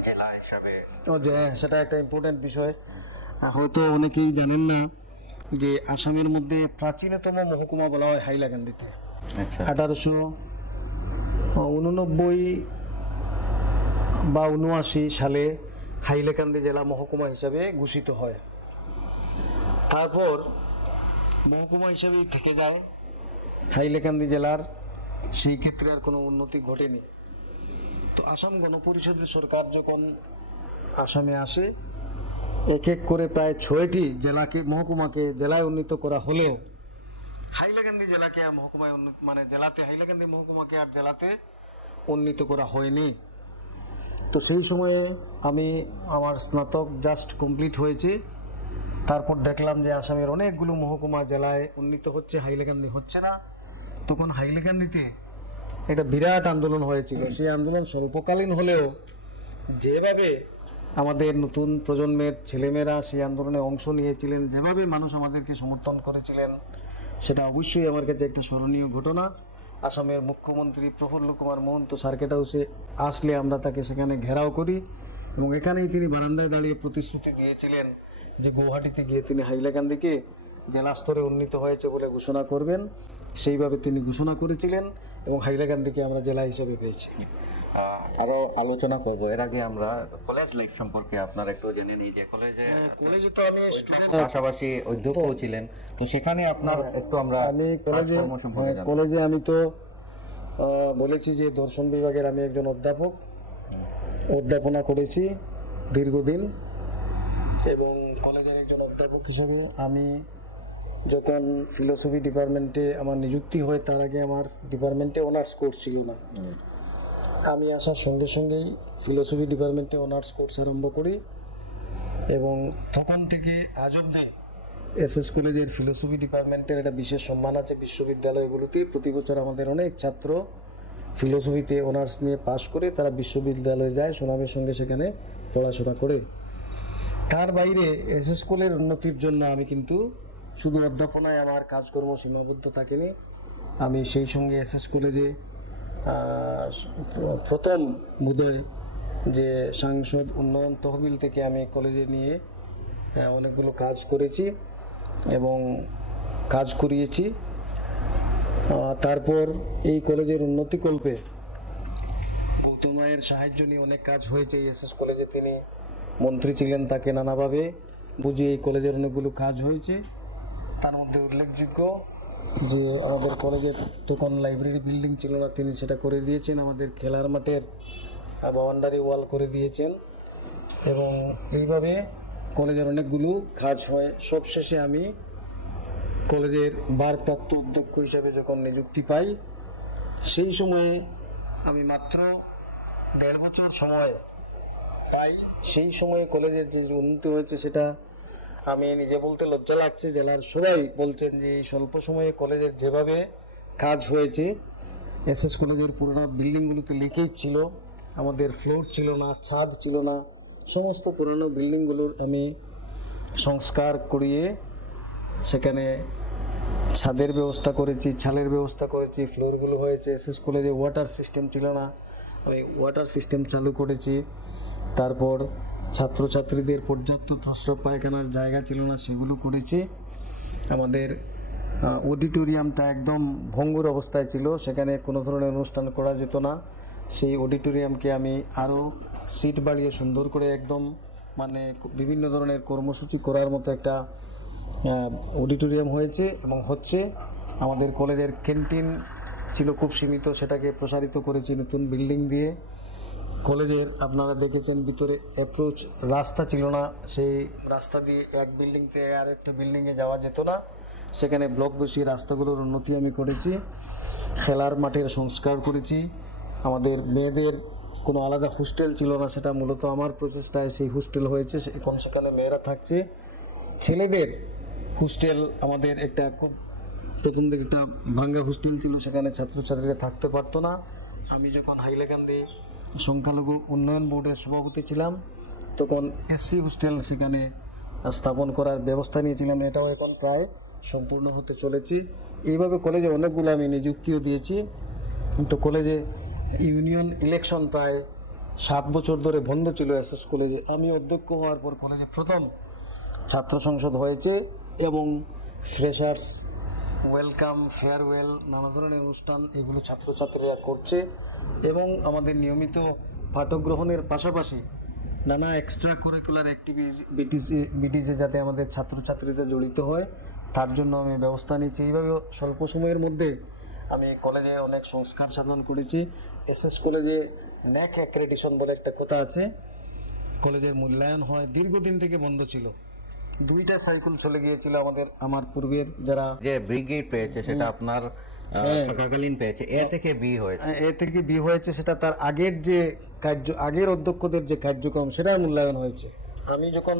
জেলা হিসাবে, সেটা একটা ইম্পর্টেন্ট বিষয়, হয়তো অনেকেই জানেন না যে আসামের মধ্যে প্রাচীনতম মহকুমা বলা হয় হাইলাকান্দিতে। 1889 বা 1979 সালে হাইলাকান্দি জেলা মহকুমা হিসাবে ঘোষিত হয়। তারপর মহকুমা হিসাবেই থেকে যায় হাইলাকান্দি জেলার, সেই ক্ষেত্রে আর কোনো উন্নতি ঘটেনি। তো আসাম গণপরিষদের সরকার যখন আসামে আসে, এক এক করে প্রায় 6টি মহকুমাকে জেলায় উন্নীত করা হলেও হাইলাকান্দি জেলাকে আর মহকুমায় হাইলাকান্দি মহকুমাকে আর জেলাতে উন্নীত করা হয়নি। তো সেই সময়ে আমার স্নাতক জাস্ট কমপ্লিট হয়েছে। তারপর দেখলাম যে আসামের অনেকগুলো মহকুমা জেলায় উন্নীত হচ্ছে, হাইলাকান্দি হচ্ছে না। তখন হাইলাকান্দিতে একটা বিরাট আন্দোলন হয়েছিল। সেই আন্দোলন স্বল্পকালীন হলেও যেভাবে আমাদের নতুন প্রজন্মের ছেলেমেয়েরা সেই আন্দোলনে অংশ নিয়েছিলেন, যেভাবে মানুষ আমাদেরকে সমর্থন করেছিলেন, সেটা অবশ্যই আমার কাছে একটা স্মরণীয় ঘটনা। আসামের মুখ্যমন্ত্রী প্রফুল্ল কুমার মোহন্ত সার্কিট হাউসে আসলে আমরা তাকে সেখানে ঘেরাও করি, এবং এখানেই তিনি বারান্দায় দাঁড়িয়ে প্রতিশ্রুতি দিয়েছিলেন যে গুয়াহাটিতে গিয়ে তিনি হাইলাকান্দিকে জেলা স্তরে উন্নীত হয়েছে বলে ঘোষণা করবেন। সেইভাবে তিনি ঘোষণা করেছিলেন, এবং হাইলাকান্দিকে আমরা জেলা হিসেবে পেয়েছি। আরো আলোচনা করব। এর আগে আমরা কলেজ লাইফ সম্পর্কে আপনার একটু জেনে নিই, যে কলেজে তো আমি পাশাপাশি অধ্যক্ষ ছিলেন, তো সেখানে আপনার একটু আমরা কলেজে আমি তো বলেছি যে দর্শন বিভাগের আমি একজন অধ্যাপক, অধ্যাপনা করেছি দীর্ঘদিন। এবং কলেজের একজন অধ্যাপক হিসেবে আমি যখন ফিলোসফি ডিপার্টমেন্টে আমার নিযুক্তি হয়, তার আগে আমার ডিপার্টমেন্টে অনার্স কোর্স ছিল না। আমি আসার সঙ্গে সঙ্গেই ফিলোসফি ডিপার্টমেন্টে অনার্স কোর্স আরম্ভ করি, এবং তখন থেকে আজ অবধি এসএস কলেজের ফিলোসফি ডিপার্টমেন্টের একটা বিশেষ সম্মান আছে বিশ্ববিদ্যালয়গুলোতে। প্রতি বছর আমাদের অনেক ছাত্র ফিলোসফিতে অনার্স নিয়ে পাশ করে তারা বিশ্ববিদ্যালয়ে যায়, সুনামের সঙ্গে সেখানে পড়াশোনা করে। তার বাইরে এসএস কলেজের উন্নতির জন্য আমি কিন্তু শুধু অধ্যাপনায় আমার কাজকর্ম সীমাবদ্ধ থাকেনি। আমি সেই সঙ্গে এসএস কলেজে প্রথম বোধহয় যে সাংসদ উন্নয়ন তহবিল থেকে আমি কলেজে নিয়ে অনেকগুলো কাজ করেছি এবং কাজ করিয়েছি। তারপর এই কলেজের উন্নতিকল্পে গৌতম রায়ের সাহায্য নিয়ে অনেক কাজ হয়েছে। এসএস কলেজে তিনি মন্ত্রী ছিলেন, তাকে নানাভাবে বুঝিয়ে এই কলেজের অনেকগুলো কাজ হয়েছে। তার মধ্যে উল্লেখযোগ্য যে আমাদের কলেজের তখন লাইব্রেরি বিল্ডিং ছিল না, তিনি সেটা করে দিয়েছেন। আমাদের খেলার মাঠের বাউন্ডারি ওয়াল করে দিয়েছেন, এবং এইভাবে কলেজের অনেকগুলো কাজ হয়। সবশেষে আমি কলেজের ভারপ্রাপ্ত অধ্যক্ষ হিসেবে যখন নিযুক্তি পাই, সেই সময়ে আমি মাত্র 1.5 বছর সময় পাই। সেই সময়ে কলেজের যে উন্নতি হয়েছে সেটা আমি নিজে বলতে লজ্জা লাগছে। জেলার সবাই বলছেন যে এই স্বল্প সময়ে কলেজের যেভাবে কাজ হয়েছে এসএস কলেজের পুরোনো বিল্ডিংগুলোতে লিকেজ ছিল, আমাদের ফ্লোর ছিল না, ছাদ ছিল না। সমস্ত পুরনো বিল্ডিংগুলোর আমি সংস্কার করিয়ে সেখানে ছাদের ব্যবস্থা করেছি, ছালের ব্যবস্থা করেছি, ফ্লোরগুলো হয়েছে। এসএস কলেজে ওয়াটার সিস্টেম ছিল না, আমি ওয়াটার সিস্টেম চালু করেছি। তারপর ছাত্রছাত্রীদের পর্যাপ্ত প্রস্রাব পায়খানার জায়গা ছিল না, সেগুলো করেছি। আমাদের অডিটোরিয়ামটা একদম ভঙ্গুর অবস্থায় ছিল, সেখানে কোনো ধরনের অনুষ্ঠান করা যেত না। সেই অডিটোরিয়ামকে আমি আরও সিট বাড়িয়ে সুন্দর করে একদম মানে বিভিন্ন ধরনের কর্মসূচি করার মতো একটা অডিটোরিয়াম হয়েছে এবং হচ্ছে। আমাদের কলেজের ক্যান্টিন ছিল খুব সীমিত, সেটাকে প্রসারিত করেছি নতুন বিল্ডিং দিয়ে। কলেজের আপনারা দেখেছেন ভিতরে অ্যাপ্রোচ রাস্তা ছিল না, সেই রাস্তা দিয়ে এক বিল্ডিং থেকে আরেকটা বিল্ডিংয়ে যাওয়া যেত না, সেখানে ব্লক বসিয়ে রাস্তাগুলোর উন্নতি আমি করেছি। খেলার মাঠের সংস্কার করেছি। আমাদের মেয়েদের কোনো আলাদা হোস্টেল ছিল না, সেটা মূলত আমার প্রচেষ্টায় সেই হোস্টেল হয়েছে, এখন সেখানে মেয়েরা থাকছে। ছেলেদের হোস্টেল আমাদের একটা খুব প্রথম দিকে একটা ভাঙ্গা হোস্টেল ছিল, সেখানে ছাত্রছাত্রীরা থাকতে পারতো না। আমি যখন হাইলাকান্দি সংখ্যালঘু উন্নয়ন বোর্ডের সভাপতি ছিলাম তখন এসসি হোস্টেল সেখানে স্থাপন করার ব্যবস্থা নিয়েছিলাম, এটাও এখন প্রায় সম্পূর্ণ হতে চলেছে। এইভাবে কলেজে অনেকগুলো আমি নিযুক্তিও দিয়েছি। কিন্তু কলেজে ইউনিয়ন ইলেকশন প্রায় 7 বছর ধরে বন্ধ ছিল এসএস কলেজে। আমি অধ্যক্ষ হওয়ার পর কলেজে প্রথম ছাত্র সংসদ হয়েছে এবং ফ্রেশার্স ওয়েলকাম, ফেয়ারওয়েল, নানা ধরনের অনুষ্ঠান এগুলো ছাত্রছাত্রীরা করছে। এবং আমাদের নিয়মিত পাঠগ্রহণের পাশাপাশি নানা এক্সট্রা কারিকুলার অ্যাক্টিভিটিসে যাতে আমাদের ছাত্রছাত্রীদের জড়িত হয় তার জন্য আমি ব্যবস্থা নিচ্ছি। এইভাবে স্বল্প সময়ের মধ্যে আমি কলেজে অনেক সংস্কার সাধন করেছি। এসএস কলেজে ন্যাক অ্যাক্রেডিটেশন বলে একটা কথা আছে, কলেজের মূল্যায়ন হয়, দীর্ঘদিন থেকে বন্ধ ছিল। 2টা সাইকেল চলে গিয়েছিল আমার পূর্বের যারা যে ব্রিগেড পেয়েছে সেটা আপনার থাকাকালীন পেয়েছে, এ থেকে বি হয়েছে। এ থেকে বি হয়েছে, সেটা তার আগের যে আগের অধ্যক্ষদের যে কার্যক্রম সেটা মূল্যায়ন হয়েছে। আমি যখন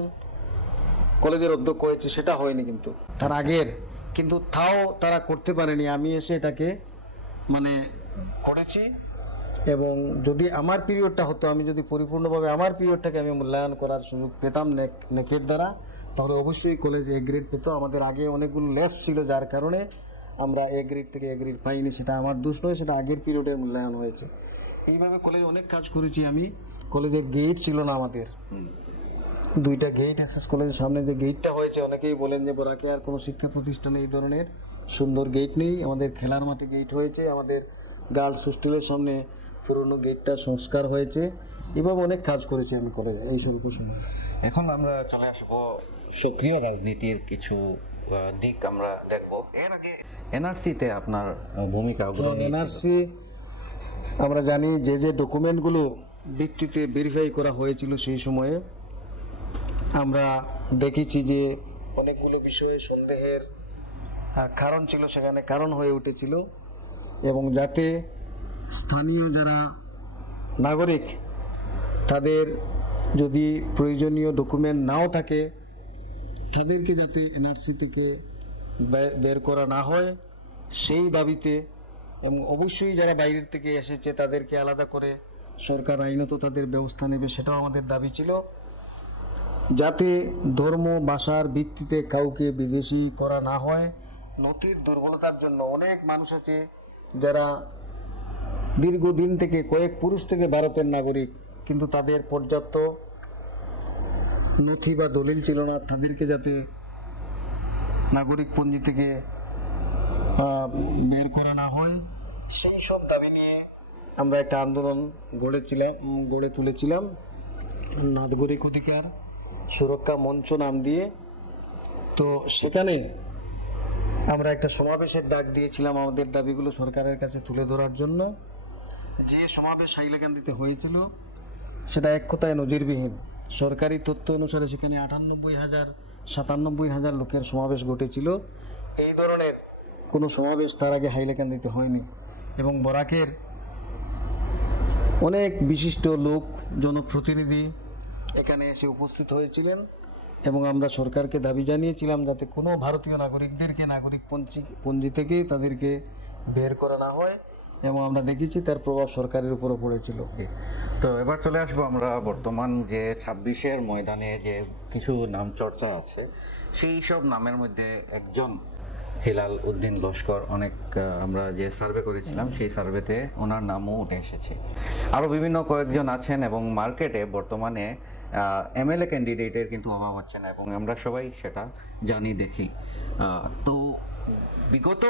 কলেজের অধ্যক্ষ হয়েছে সেটা হয়নি, কিন্তু তার আগের, কিন্তু তাও তারা করতে পারেনি, আমি এসে এটাকে মানে করেছি। এবং যদি আমার পিরিয়ডটা হতো, আমি যদি পরিপূর্ণভাবে আমার পিরিয়ডটাকে আমি মূল্যায়ন করার সুযোগ পেতাম নেকের দ্বারা, তাহলে অবশ্যই কলেজ এ গ্রেড পেত। আমাদের আগে অনেকগুলো ল্যাবস ছিল যার কারণে আমরা এ গ্রেড থেকে এ গ্রেড পাইনি, সেটা আমার দোষ নয়, সেটা আগের পিরিয়ডের মূল্যায়ন হয়েছে। এইভাবে কলেজে অনেক কাজ করেছি আমি। কলেজের গেট ছিল না আমাদের, 2টা গেট এসএস কলেজের সামনে যে গেটটা হয়েছে, অনেকেই বলেন যে বরাকে আর কোনো শিক্ষা প্রতিষ্ঠানে এই ধরনের সুন্দর গেট নেই। আমাদের খেলার মাঠে গেট হয়েছে, আমাদের গার্লস হোস্টেলের সামনে পুরনো গেটটা সংস্কার হয়েছে। এভাবে অনেক কাজ করেছি আমি কলেজে এই স্বল্প সময়। এখন আমরা চলে আসবো সক্রিয় রাজনীতির কিছু দিক আমরা দেখব। এর আগে এনআরসিতে আপনার ভূমিকা। এনআরসি আমরা জানি যে ডকুমেন্টগুলো ভিত্তিতে ভেরিফাই করা হয়েছিল সেই সময়ে আমরা দেখেছি যে অনেকগুলো বিষয়ে সন্দেহের কারণ ছিল, সেখানে কারণ হয়ে উঠেছিল। এবং যাতে স্থানীয় যারা নাগরিক তাদের যদি প্রয়োজনীয় ডকুমেন্ট নাও থাকে তাদেরকে যাতে এনআরসি থেকে বের করা না হয় সেই দাবিতে, এবং অবশ্যই যারা বাইরের থেকে এসেছে তাদেরকে আলাদা করে সরকার আইনত তাদের ব্যবস্থা নেবে, সেটাও আমাদের দাবি ছিল। যাতে ধর্ম ভাষার ভিত্তিতে কাউকে বিদেশি করা না হয়। নথির দুর্বলতার জন্য অনেক মানুষ আছে যারা দীর্ঘদিন থেকে কয়েক পুরুষ থেকে ভারতের নাগরিক, কিন্তু তাদের পর্যাপ্ত নথি বা দলিল ছিল না, তাদেরকে যাতে নাগরিক পঞ্জি থেকে বের করা না হয় সেই সব দাবি নিয়ে আমরা একটা আন্দোলন গড়ে তুলেছিলাম, নাগরিক অধিকার সুরক্ষা মঞ্চ নাম দিয়ে। তো সেখানে আমরা একটা সমাবেশের ডাক দিয়েছিলাম আমাদের দাবিগুলো সরকারের কাছে তুলে ধরার জন্য। যে সমাবেশ হাইলাকান্দিতে হয়েছিল সেটা এক কথায় নজিরবিহীন। সরকারি তথ্য অনুসারে সেখানে 97,000 লোকের সমাবেশ ঘটেছিল। এই ধরনের কোনো সমাবেশ তার আগে হাইলাকান্দিতে হয়নি। এবং বরাকের অনেক বিশিষ্ট লোক, জনপ্রতিনিধি এখানে এসে উপস্থিত হয়েছিলেন এবং আমরা সরকারকে দাবি জানিয়েছিলাম যাতে কোনো ভারতীয় নাগরিকদেরকে নাগরিক পঞ্জি থেকে তাদেরকে বের করা না হয়। এবং আমরা দেখেছি তার প্রভাব সরকারের উপরও পড়েছিল। তো এবার চলে আসবো আমরা বর্তমান যে 26-এর ময়দানে যে কিছু নাম চর্চা আছে, সেই সব নামের মধ্যে একজন হিলাল উদ্দিন লস্কর, অনেক আমরা যে সার্ভে করেছিলাম সেই সার্ভেতে ওনার নামও উঠে এসেছে। আরও বিভিন্ন কয়েকজন আছেন এবং মার্কেটে বর্তমানে এমএলএ ক্যান্ডিডেটের কিন্তু অভাব হচ্ছে না এবং আমরা সবাই সেটা জানি দেখি। তো বিগত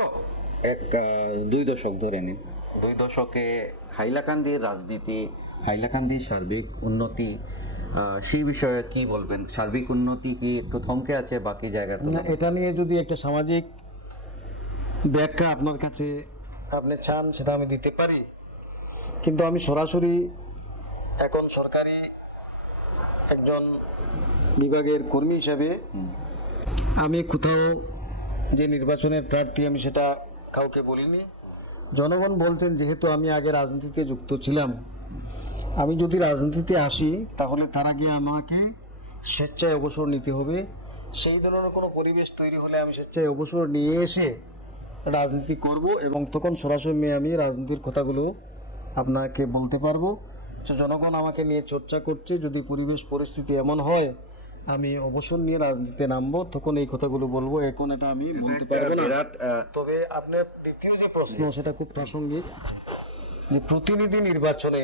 2 দশক ধরে নিন, 2 দশকে হাইলাকান্দির রাজনীতি, হাইলাকান্দির সার্বিক উন্নতি, সেই বিষয়ে কি বলবেন? সার্বিক উন্নতি কি একটু থমকে আছে বাকি জায়গার না, এটা নিয়ে যদি একটা সামাজিক ব্যাখ্যা আপনার কাছে আপনি চান সেটা আমি দিতে পারি, কিন্তু আমি সরাসরি এখন সরকারি একজন বিভাগের কর্মী হিসাবে আমি কোথাও যে নির্বাচনের প্রার্থী আমি সেটা কাউকে বলিনি। জনগণ বলছেন, যেহেতু আমি আগে রাজনীতিতে যুক্ত ছিলাম, আমি যদি রাজনীতিতে আসি তাহলে তার আগে আমাকে স্বেচ্ছায় অবসর নিতে হবে। সেই ধরনের কোনো পরিবেশ তৈরি হলে আমি স্বেচ্ছায় অবসর নিয়ে এসে রাজনীতি করব এবং তখন সরাসরি আমি রাজনীতির কথাগুলো আপনাকে বলতে পারবো। জনগণ আমাকে নিয়ে চর্চা করছে, যদি পরিবেশ পরিস্থিতি এমন হয় আমি অবসর নিয়ে রাজনীতিতে নামবো, তখন এই কথাগুলো বলবো। এখন এটা আমি বলতে পারবো না। তবে আপনার দ্বিতীয় যে প্রশ্ন সেটা খুব প্রাসঙ্গিক, যে প্রতিনিধি নির্বাচনে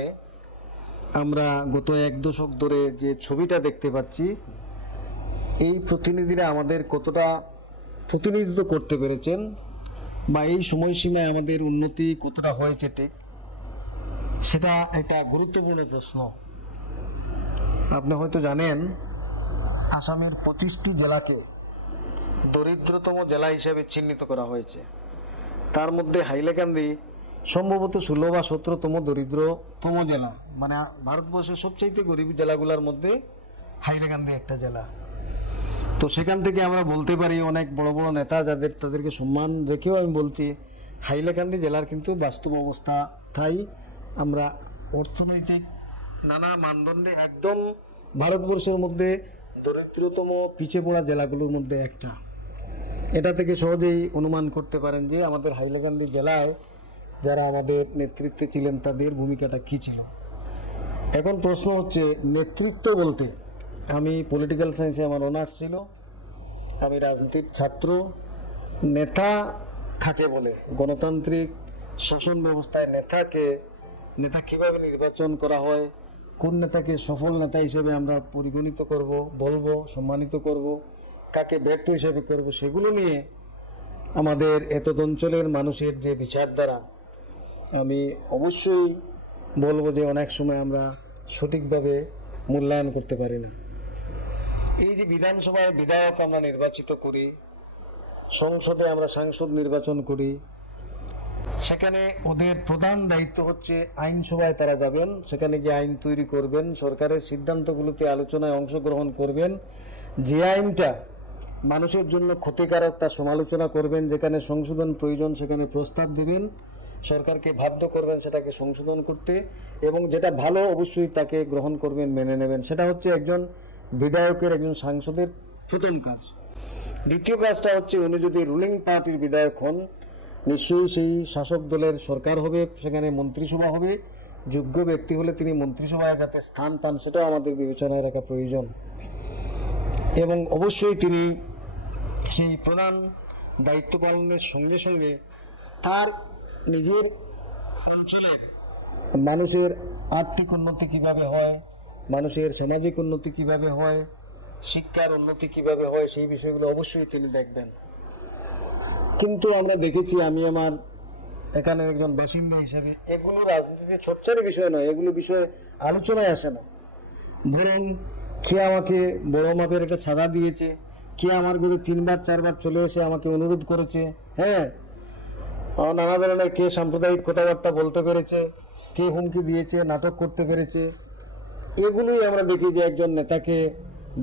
আমরা গত 1 দশক ধরে যে ছবিটা দেখতে পাচ্ছি, এই প্রতিনিধিরা আমাদের কতটা প্রতিনিধিত্ব করতে পেরেছেন বা এই সময়সীমায় আমাদের উন্নতি কতটা হয়েছে, ঠিক সেটা একটা গুরুত্বপূর্ণ প্রশ্ন। আপনি হয়তো জানেন, আসামের 25টি জেলাকে দরিদ্রতম জেলা হিসেবে চিহ্নিত করা হয়েছে। তার মধ্যে হাইলাকান্দি সম্ভবত 16 বা 17তম দরিদ্রতম জেলা, মানে ভারতবর্ষের সবচাইতে গরিব জেলাগুলোর মধ্যে হাইলাকান্দি একটা জেলা। তো সেখান থেকে আমরা বলতে পারি, অনেক বড় বড় নেতা তাদেরকে সম্মান রেখেও আমি বলছি, হাইলাকান্দি জেলার কিন্তু বাস্তব অবস্থা তাই আমরা অর্থনৈতিক নানা মানদণ্ডে একদম ভারতবর্ষের মধ্যে দরিদ্রতম পিছিয়ে পড়া জেলাগুলোর মধ্যে একটা। এটা থেকে সহজেই অনুমান করতে পারেন যে আমাদের হাইলাকান্দি জেলায় যারা আমাদের নেতৃত্বে ছিলেন তাদের ভূমিকাটা কী ছিল। এখন প্রশ্ন হচ্ছে, নেতৃত্ব বলতে আমি পলিটিক্যাল সায়েন্সে আমার অনার্স ছিল, আমি রাজনীতির ছাত্র। নেতা কাকে বলে, গণতান্ত্রিক শাসন ব্যবস্থায় নেতা কিভাবে নির্বাচন করা হয়, কোন নেতাকে সফল নেতা হিসেবে আমরা পরিগণিত করব, বলবো, সম্মানিত করব, কাকে ব্যর্থ হিসেবে করব, সেগুলো নিয়ে আমাদের এতদ অঞ্চলের মানুষের যে বিচারধারা, আমি অবশ্যই বলবো যে অনেক সময় আমরা সঠিকভাবে মূল্যায়ন করতে পারি না। এই যে বিধানসভায় বিধায়ক আমরা নির্বাচিত করি, সংসদে আমরা সাংসদ নির্বাচন করি, সেখানে ওদের প্রধান দায়িত্ব হচ্ছে আইনসভায় তারা যাবেন, সেখানে গিয়ে আইন তৈরি করবেন, সরকারের সিদ্ধান্তগুলোতে আলোচনায় অংশগ্রহণ করবেন, যে আইনটা মানুষের জন্য ক্ষতিকারক তা সমালোচনা করবেন, যেখানে সংশোধন প্রয়োজন সেখানে প্রস্তাব দিবেন, সরকারকে বাধ্য করবেন সেটাকে সংশোধন করতে, এবং যেটা ভালো অবশ্যই তাকে গ্রহণ করবেন, মেনে নেবেন। সেটা হচ্ছে একজন বিধায়কের, একজন সাংসদের প্রথম কাজ। দ্বিতীয় কাজটা হচ্ছে, উনি যদি রুলিং পার্টির বিধায়ক হন, নিশ্চয়ই সেই শাসক দলের সরকার হবে, সেখানে মন্ত্রিসভা হবে, যোগ্য ব্যক্তি হলে তিনি মন্ত্রিসভায় যাতে স্থান পান সেটাও আমাদের বিবেচনায় রাখা প্রয়োজন। এবং অবশ্যই তিনি সেই প্রধান দায়িত্ব পালনের সঙ্গে সঙ্গে তার নিজের অঞ্চলের মানুষের আর্থিক উন্নতি কিভাবে হয়, মানুষের সামাজিক উন্নতি কিভাবে হয়, শিক্ষার উন্নতি কিভাবে হয়, সেই বিষয়গুলো অবশ্যই তিনি দেখবেন। কিন্তু আমরা দেখেছি, আমি আমার এখানে একজন বাসিন্দা হিসেবে, এগুলো রাজনীতিতে চর্চার বিষয় নয়, এগুলো বিষয়ে আলোচনায় আসে না। বরং কে আমাকে বড় মাপের একটা ছাড়া দিয়েছে, কে আমার ঘরে 3বার 4বার চলে এসে আমাকে অনুরোধ করেছে, হ্যাঁ, নানা ধরনের কে সাম্প্রদায়িক কথাবার্তা বলতে পেরেছে, কে হুমকি দিয়েছে, নাটক করতে পেরেছে, এগুলোই আমরা দেখি যে একজন নেতাকে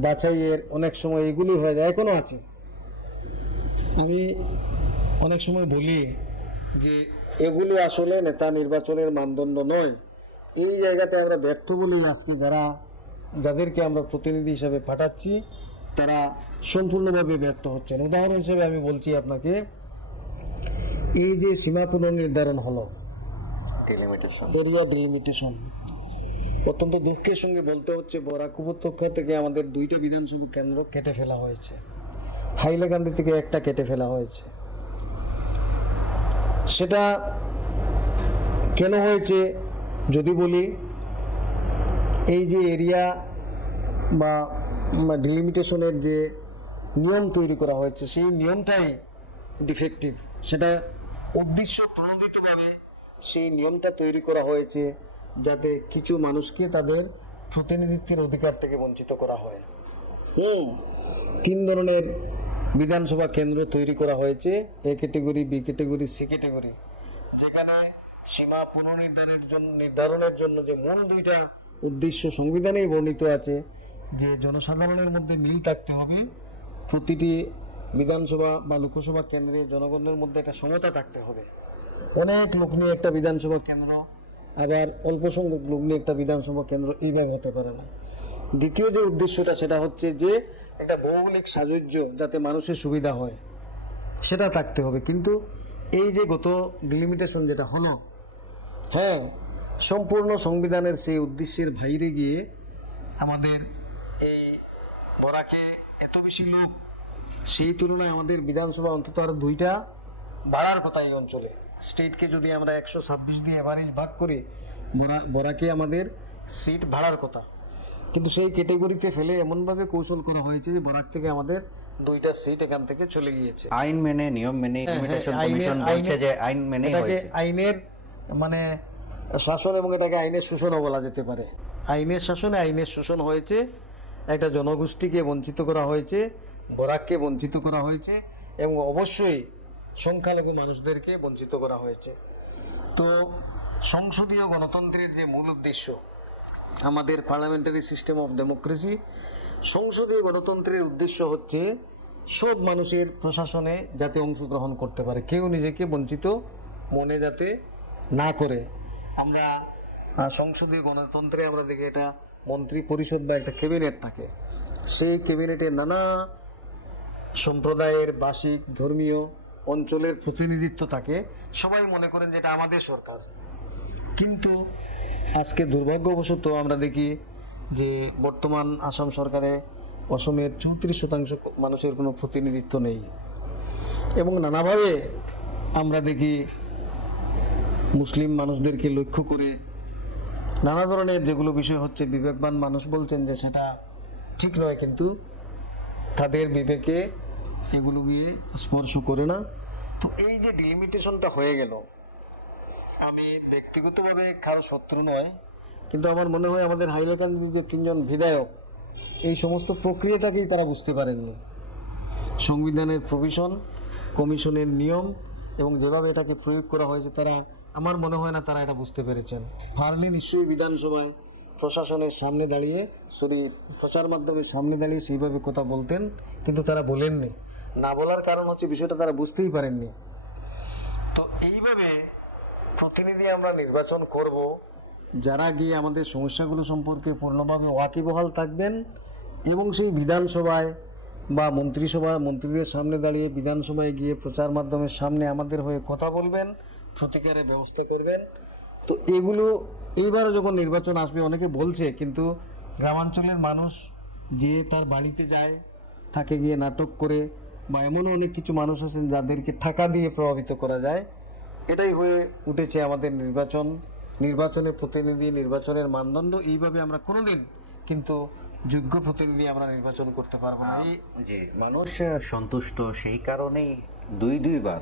বাছাইয়ের অনেক সময় এগুলি হয়ে যায়, এখনো আছে। আমি অনেক সময় বলি যে এগুলি আসলে নেতা নির্বাচনের মানদণ্ড নয়। এই জায়গাতে আমরা ব্যর্থ বলেই আজকে যাদেরকে আমরা প্রতিনিধি হিসাবে পাঠাচ্ছি তারা সম্পূর্ণভাবে ব্যর্থ হচ্ছেন। উদাহরণ হিসেবে আমি বলছি আপনাকে, এই যে সীমা পুনর্নির্ধারণ হলো, ডিলিমিটেশন। অত্যন্ত দুঃখের সঙ্গে বলতে হচ্ছে বরাক উপত্যকা থেকে আমাদের 2টা বিধানসভা কেন্দ্র কেটে ফেলা হয়েছে, হাইলাকান্দি থেকে একটা কেটে ফেলা হয়েছে। সেটা কেন হয়েছে যদি বলি, এই যে এরিয়া বা ডিলিমিটেশনের যে নিয়ম তৈরি করা হয়েছে সেই নিয়মটাই ডিফেক্টিভ। সেটা উদ্দেশ্য প্রণোদিতভাবে সেই নিয়মটা তৈরি করা হয়েছে যাতে কিছু মানুষকে তাদের প্রতিনিধিত্বের অধিকার থেকে বঞ্চিত করা হয়। 3 ধরনের বিধানসভা কেন্দ্র তৈরি করা হয়েছে, A category, B category, C category, যেখানে সীমা পুনর্নির্ধারণের জন্য যে মূল 2টা উদ্দেশ্য সংবিধানেই বর্ণিত আছে যে জনসাধারণের মধ্যে মিল থাকতে হবে, প্রতিটি বিধানসভা বা লোকসভা কেন্দ্রে জনগণের মধ্যে একটা সমতা থাকতে হবে। অনেক লোক নিয়ে একটা বিধানসভা কেন্দ্র, আবার অল্প সংখ্যক লোক নিয়ে একটা বিধানসভা কেন্দ্র, এইভাবে হতে পারে না। দ্বিতীয় যে উদ্দেশ্যটা সেটা হচ্ছে যে একটা ভৌগোলিক সাযুজ্য যাতে মানুষের সুবিধা হয় সেটা থাকতে হবে। কিন্তু এই যে গত ডিলিমিটেশন যেটা হলো, হ্যাঁ, সম্পূর্ণ সংবিধানের সেই উদ্দেশ্যের বাইরে গিয়ে আমাদের এই বরাকে এত বেশি লোক, সেই তুলনায় আমাদের বিধানসভা অন্তত আরো 2টা বাড়ার কথা এই অঞ্চলে। স্টেটকে যদি আমরা 126 দিয়ে এভারেজ ভাগ করি, বরাকে আমাদের সিট বাড়ার কথা, কিন্তু সেই ক্যাটেগরিতে ফেলে এমনভাবে কৌশল করা হয়েছে যে বরাক থেকে আমাদের 2টা সিট এখান থেকে চলে গিয়েছে। আইন মেনে, নিয়ম মেনে, লিমিটেশন কমিশন বলছে যে আইন মেনে হয়েছে। আইনের মানে শাসন এবং এটাকে আইনের শোষণও বলা যেতে পারে। আইনের শাসনে আইনের শোষণ হয়েছে, একটা জনগোষ্ঠীকে বঞ্চিত করা হয়েছে, বরাককে বঞ্চিত করা হয়েছে এবং অবশ্যই সংখ্যালঘু মানুষদেরকে বঞ্চিত করা হয়েছে। তো সংসদীয় গণতন্ত্রের যে মূল উদ্দেশ্য, আমাদের পার্লামেন্টারি সিস্টেম অফ ডেমোক্রেসি, সংসদীয় গণতন্ত্রের উদ্দেশ্য হচ্ছে সব মানুষের প্রশাসনে যাতে অংশগ্রহণ করতে পারে, কেউ নিজেকে বঞ্চিত মনে যাতে না করে। আমরা সংসদীয় গণতন্ত্রে আমরা দেখি এটা মন্ত্রী পরিষদ বা একটা ক্যাবিনেট থাকে, সেই ক্যাবিনেটে নানা সম্প্রদায়ের, বাসিক, ধর্মীয় অঞ্চলের প্রতিনিধিত্ব থাকে। সবাই মনে করেন যে এটা আমাদের সরকার, কিন্তু আজকে দুর্ভাগ্যবশত আমরা দেখি যে বর্তমান আসাম সরকারে অসমের 34% মানুষের কোনো প্রতিনিধিত্ব নেই এবং নানাভাবে আমরা দেখি মুসলিম মানুষদেরকে লক্ষ্য করে নানা ধরনের যেগুলো বিষয় হচ্ছে, বিবেকবান মানুষ বলছেন যে সেটা ঠিক নয়, কিন্তু তাদের বিবেকে এগুলো গিয়ে স্পর্শ করে না। তো এই যে ডিলিমিটেশনটা হয়ে গেল, আমি ব্যক্তিগতভাবে কারো শত্রু নয়, কিন্তু আমার মনে হয় আমাদের হাইলাকান্দির যে 3 জন বিধায়ক এই সমস্ত প্রক্রিয়াটাকেই তারা বুঝতে পারেননি। সংবিধানের প্রভিশন, কমিশনের নিয়ম এবং যেভাবে এটাকে প্রয়োগ করা হয়েছে, তারা, আমার মনে হয় না তারা এটা বুঝতে পেরেছেন। পারলে নিশ্চয়ই বিধানসভায় প্রশাসনের সামনে দাঁড়িয়ে, প্রচার মাধ্যমের সামনে দাঁড়িয়ে সেইভাবে কথা বলতেন, কিন্তু তারা বলেননি। না বলার কারণ হচ্ছে বিষয়টা তারা বুঝতেই পারেননি। তো এইভাবে প্রতিনিধি আমরা নির্বাচন করব যারা গিয়ে আমাদের সমস্যাগুলো সম্পর্কে পূর্ণভাবে ওয়াকিবহাল থাকবেন এবং সেই বিধানসভায় বা মন্ত্রীদের সামনে দাঁড়িয়ে বিধানসভায় গিয়ে প্রচার মাধ্যমের সামনে আমাদের হয়ে কথা বলবেন, প্রতিকারের ব্যবস্থা করবেন। তো এগুলো এইবারে যখন নির্বাচন আসবে, অনেকে বলছে, কিন্তু গ্রামাঞ্চলের মানুষ যে তার বাড়িতে যায়, তাকে গিয়ে নাটক করে, বা এমনও অনেক কিছু মানুষ আছেন যাদেরকে টাকা দিয়ে প্রভাবিত করা যায়। এটাই হয়ে উঠেছে আমাদের নির্বাচনের প্রতিনিধি, নির্বাচনের মানদণ্ড। এইভাবে আমরা কোনোদিন কিন্তু যোগ্য প্রতিনিধি আমরা নির্বাচন করতে পারবো না। জি, মানুষ সন্তুষ্ট, সেই কারণেই দুইবার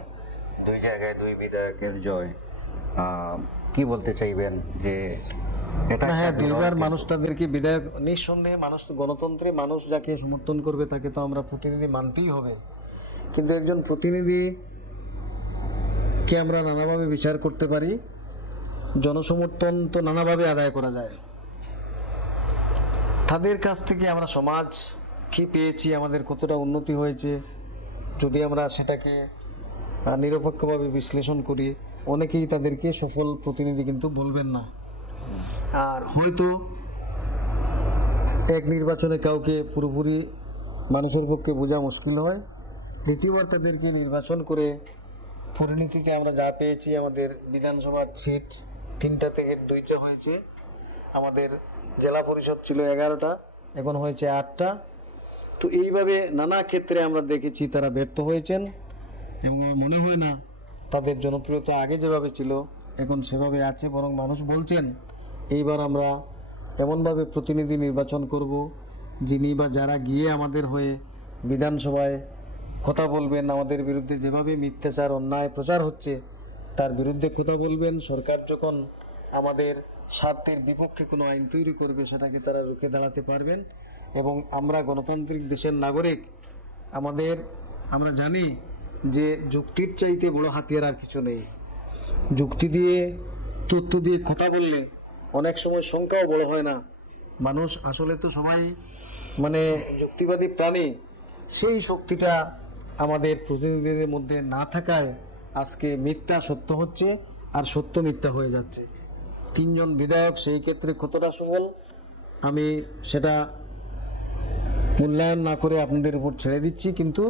2 জায়গায় 2 বিধায়কের জয়। কি বলতে চাইবেন যে এটা? হ্যাঁ, 2বার মানুষ তাদেরকে বিধায়ক, নিঃসন্দেহে মানুষ গণতন্ত্রে মানুষ যাকে সমর্থন করবে তাকে তো আমরা প্রতিনিধি মানতেই হবে, কিন্তু একজন প্রতিনিধিকে আমরা নানাভাবে বিচার করতে পারি। জনসমর্থন তো নানাভাবে আদায় করা যায়। তাদের কাছ থেকে আমরা সমাজ কি পেয়েছি, আমাদের কতটা উন্নতি হয়েছে, যদি আমরা সেটাকে নিরপেক্ষভাবে বিশ্লেষণ করি, অনেকেই তাদেরকে সফল প্রতিনিধি কিন্তু বলবেন না। আর হয়তো এক নির্বাচনে কাউকে পুরোপুরি মানুষের পক্ষে বোঝা মুশকিল হয়, দ্বিতীয়বার তাদেরকে নির্বাচন করে পরিণতিতে আমরা যা পেয়েছি, আমাদের বিধানসভার সিট 3টা থেকে 2টা হয়েছে। আমাদের জেলা পরিষদ ছিল 11টা, এখন হয়েছে 8টা। তো এইভাবে নানা ক্ষেত্রে আমরা দেখেছি তারা ব্যর্থ হয়েছেন এবং মনে হয় না তাদের জনপ্রিয়তা আগে যেভাবে ছিল এখন সেভাবে আছে, বরং মানুষ বলছেন এইবার আমরা এমনভাবে প্রতিনিধি নির্বাচন করব যিনি বা যারা গিয়ে আমাদের হয়ে বিধানসভায় কথা বলবেন, আমাদের বিরুদ্ধে যেভাবে মিথ্যাচার অন্যায় প্রচার হচ্ছে তার বিরুদ্ধে কথা বলবেন। সরকার যখন আমাদের স্বার্থের বিপক্ষে কোনো আইন তৈরি করবে সেটাকে তারা রুখে দাঁড়াতে পারবেন। এবং আমরা গণতান্ত্রিক দেশের নাগরিক, আমরা জানি যে যুক্তির চাইতে বড় হাতিয়ার আর কিছু নেই। যুক্তি দিয়ে তথ্য দিয়ে কথা বললে অনেক সময় সংখ্যাও বড় হয় না। মানুষ আসলে তো সবাই যুক্তিবাদী প্রাণী। সেই শক্তিটা আমাদের প্রতিনিধিদের মধ্যে না থাকায় আজকে মিথ্যা সত্য হচ্ছে আর সত্য মিথ্যা হয়ে যাচ্ছে। 3 জন বিধায়ক সেই ক্ষেত্রে কতটা সফল আমি সেটা মূল্যায়ন না করে আপনাদের উপর ছেড়ে দিচ্ছি, কিন্তু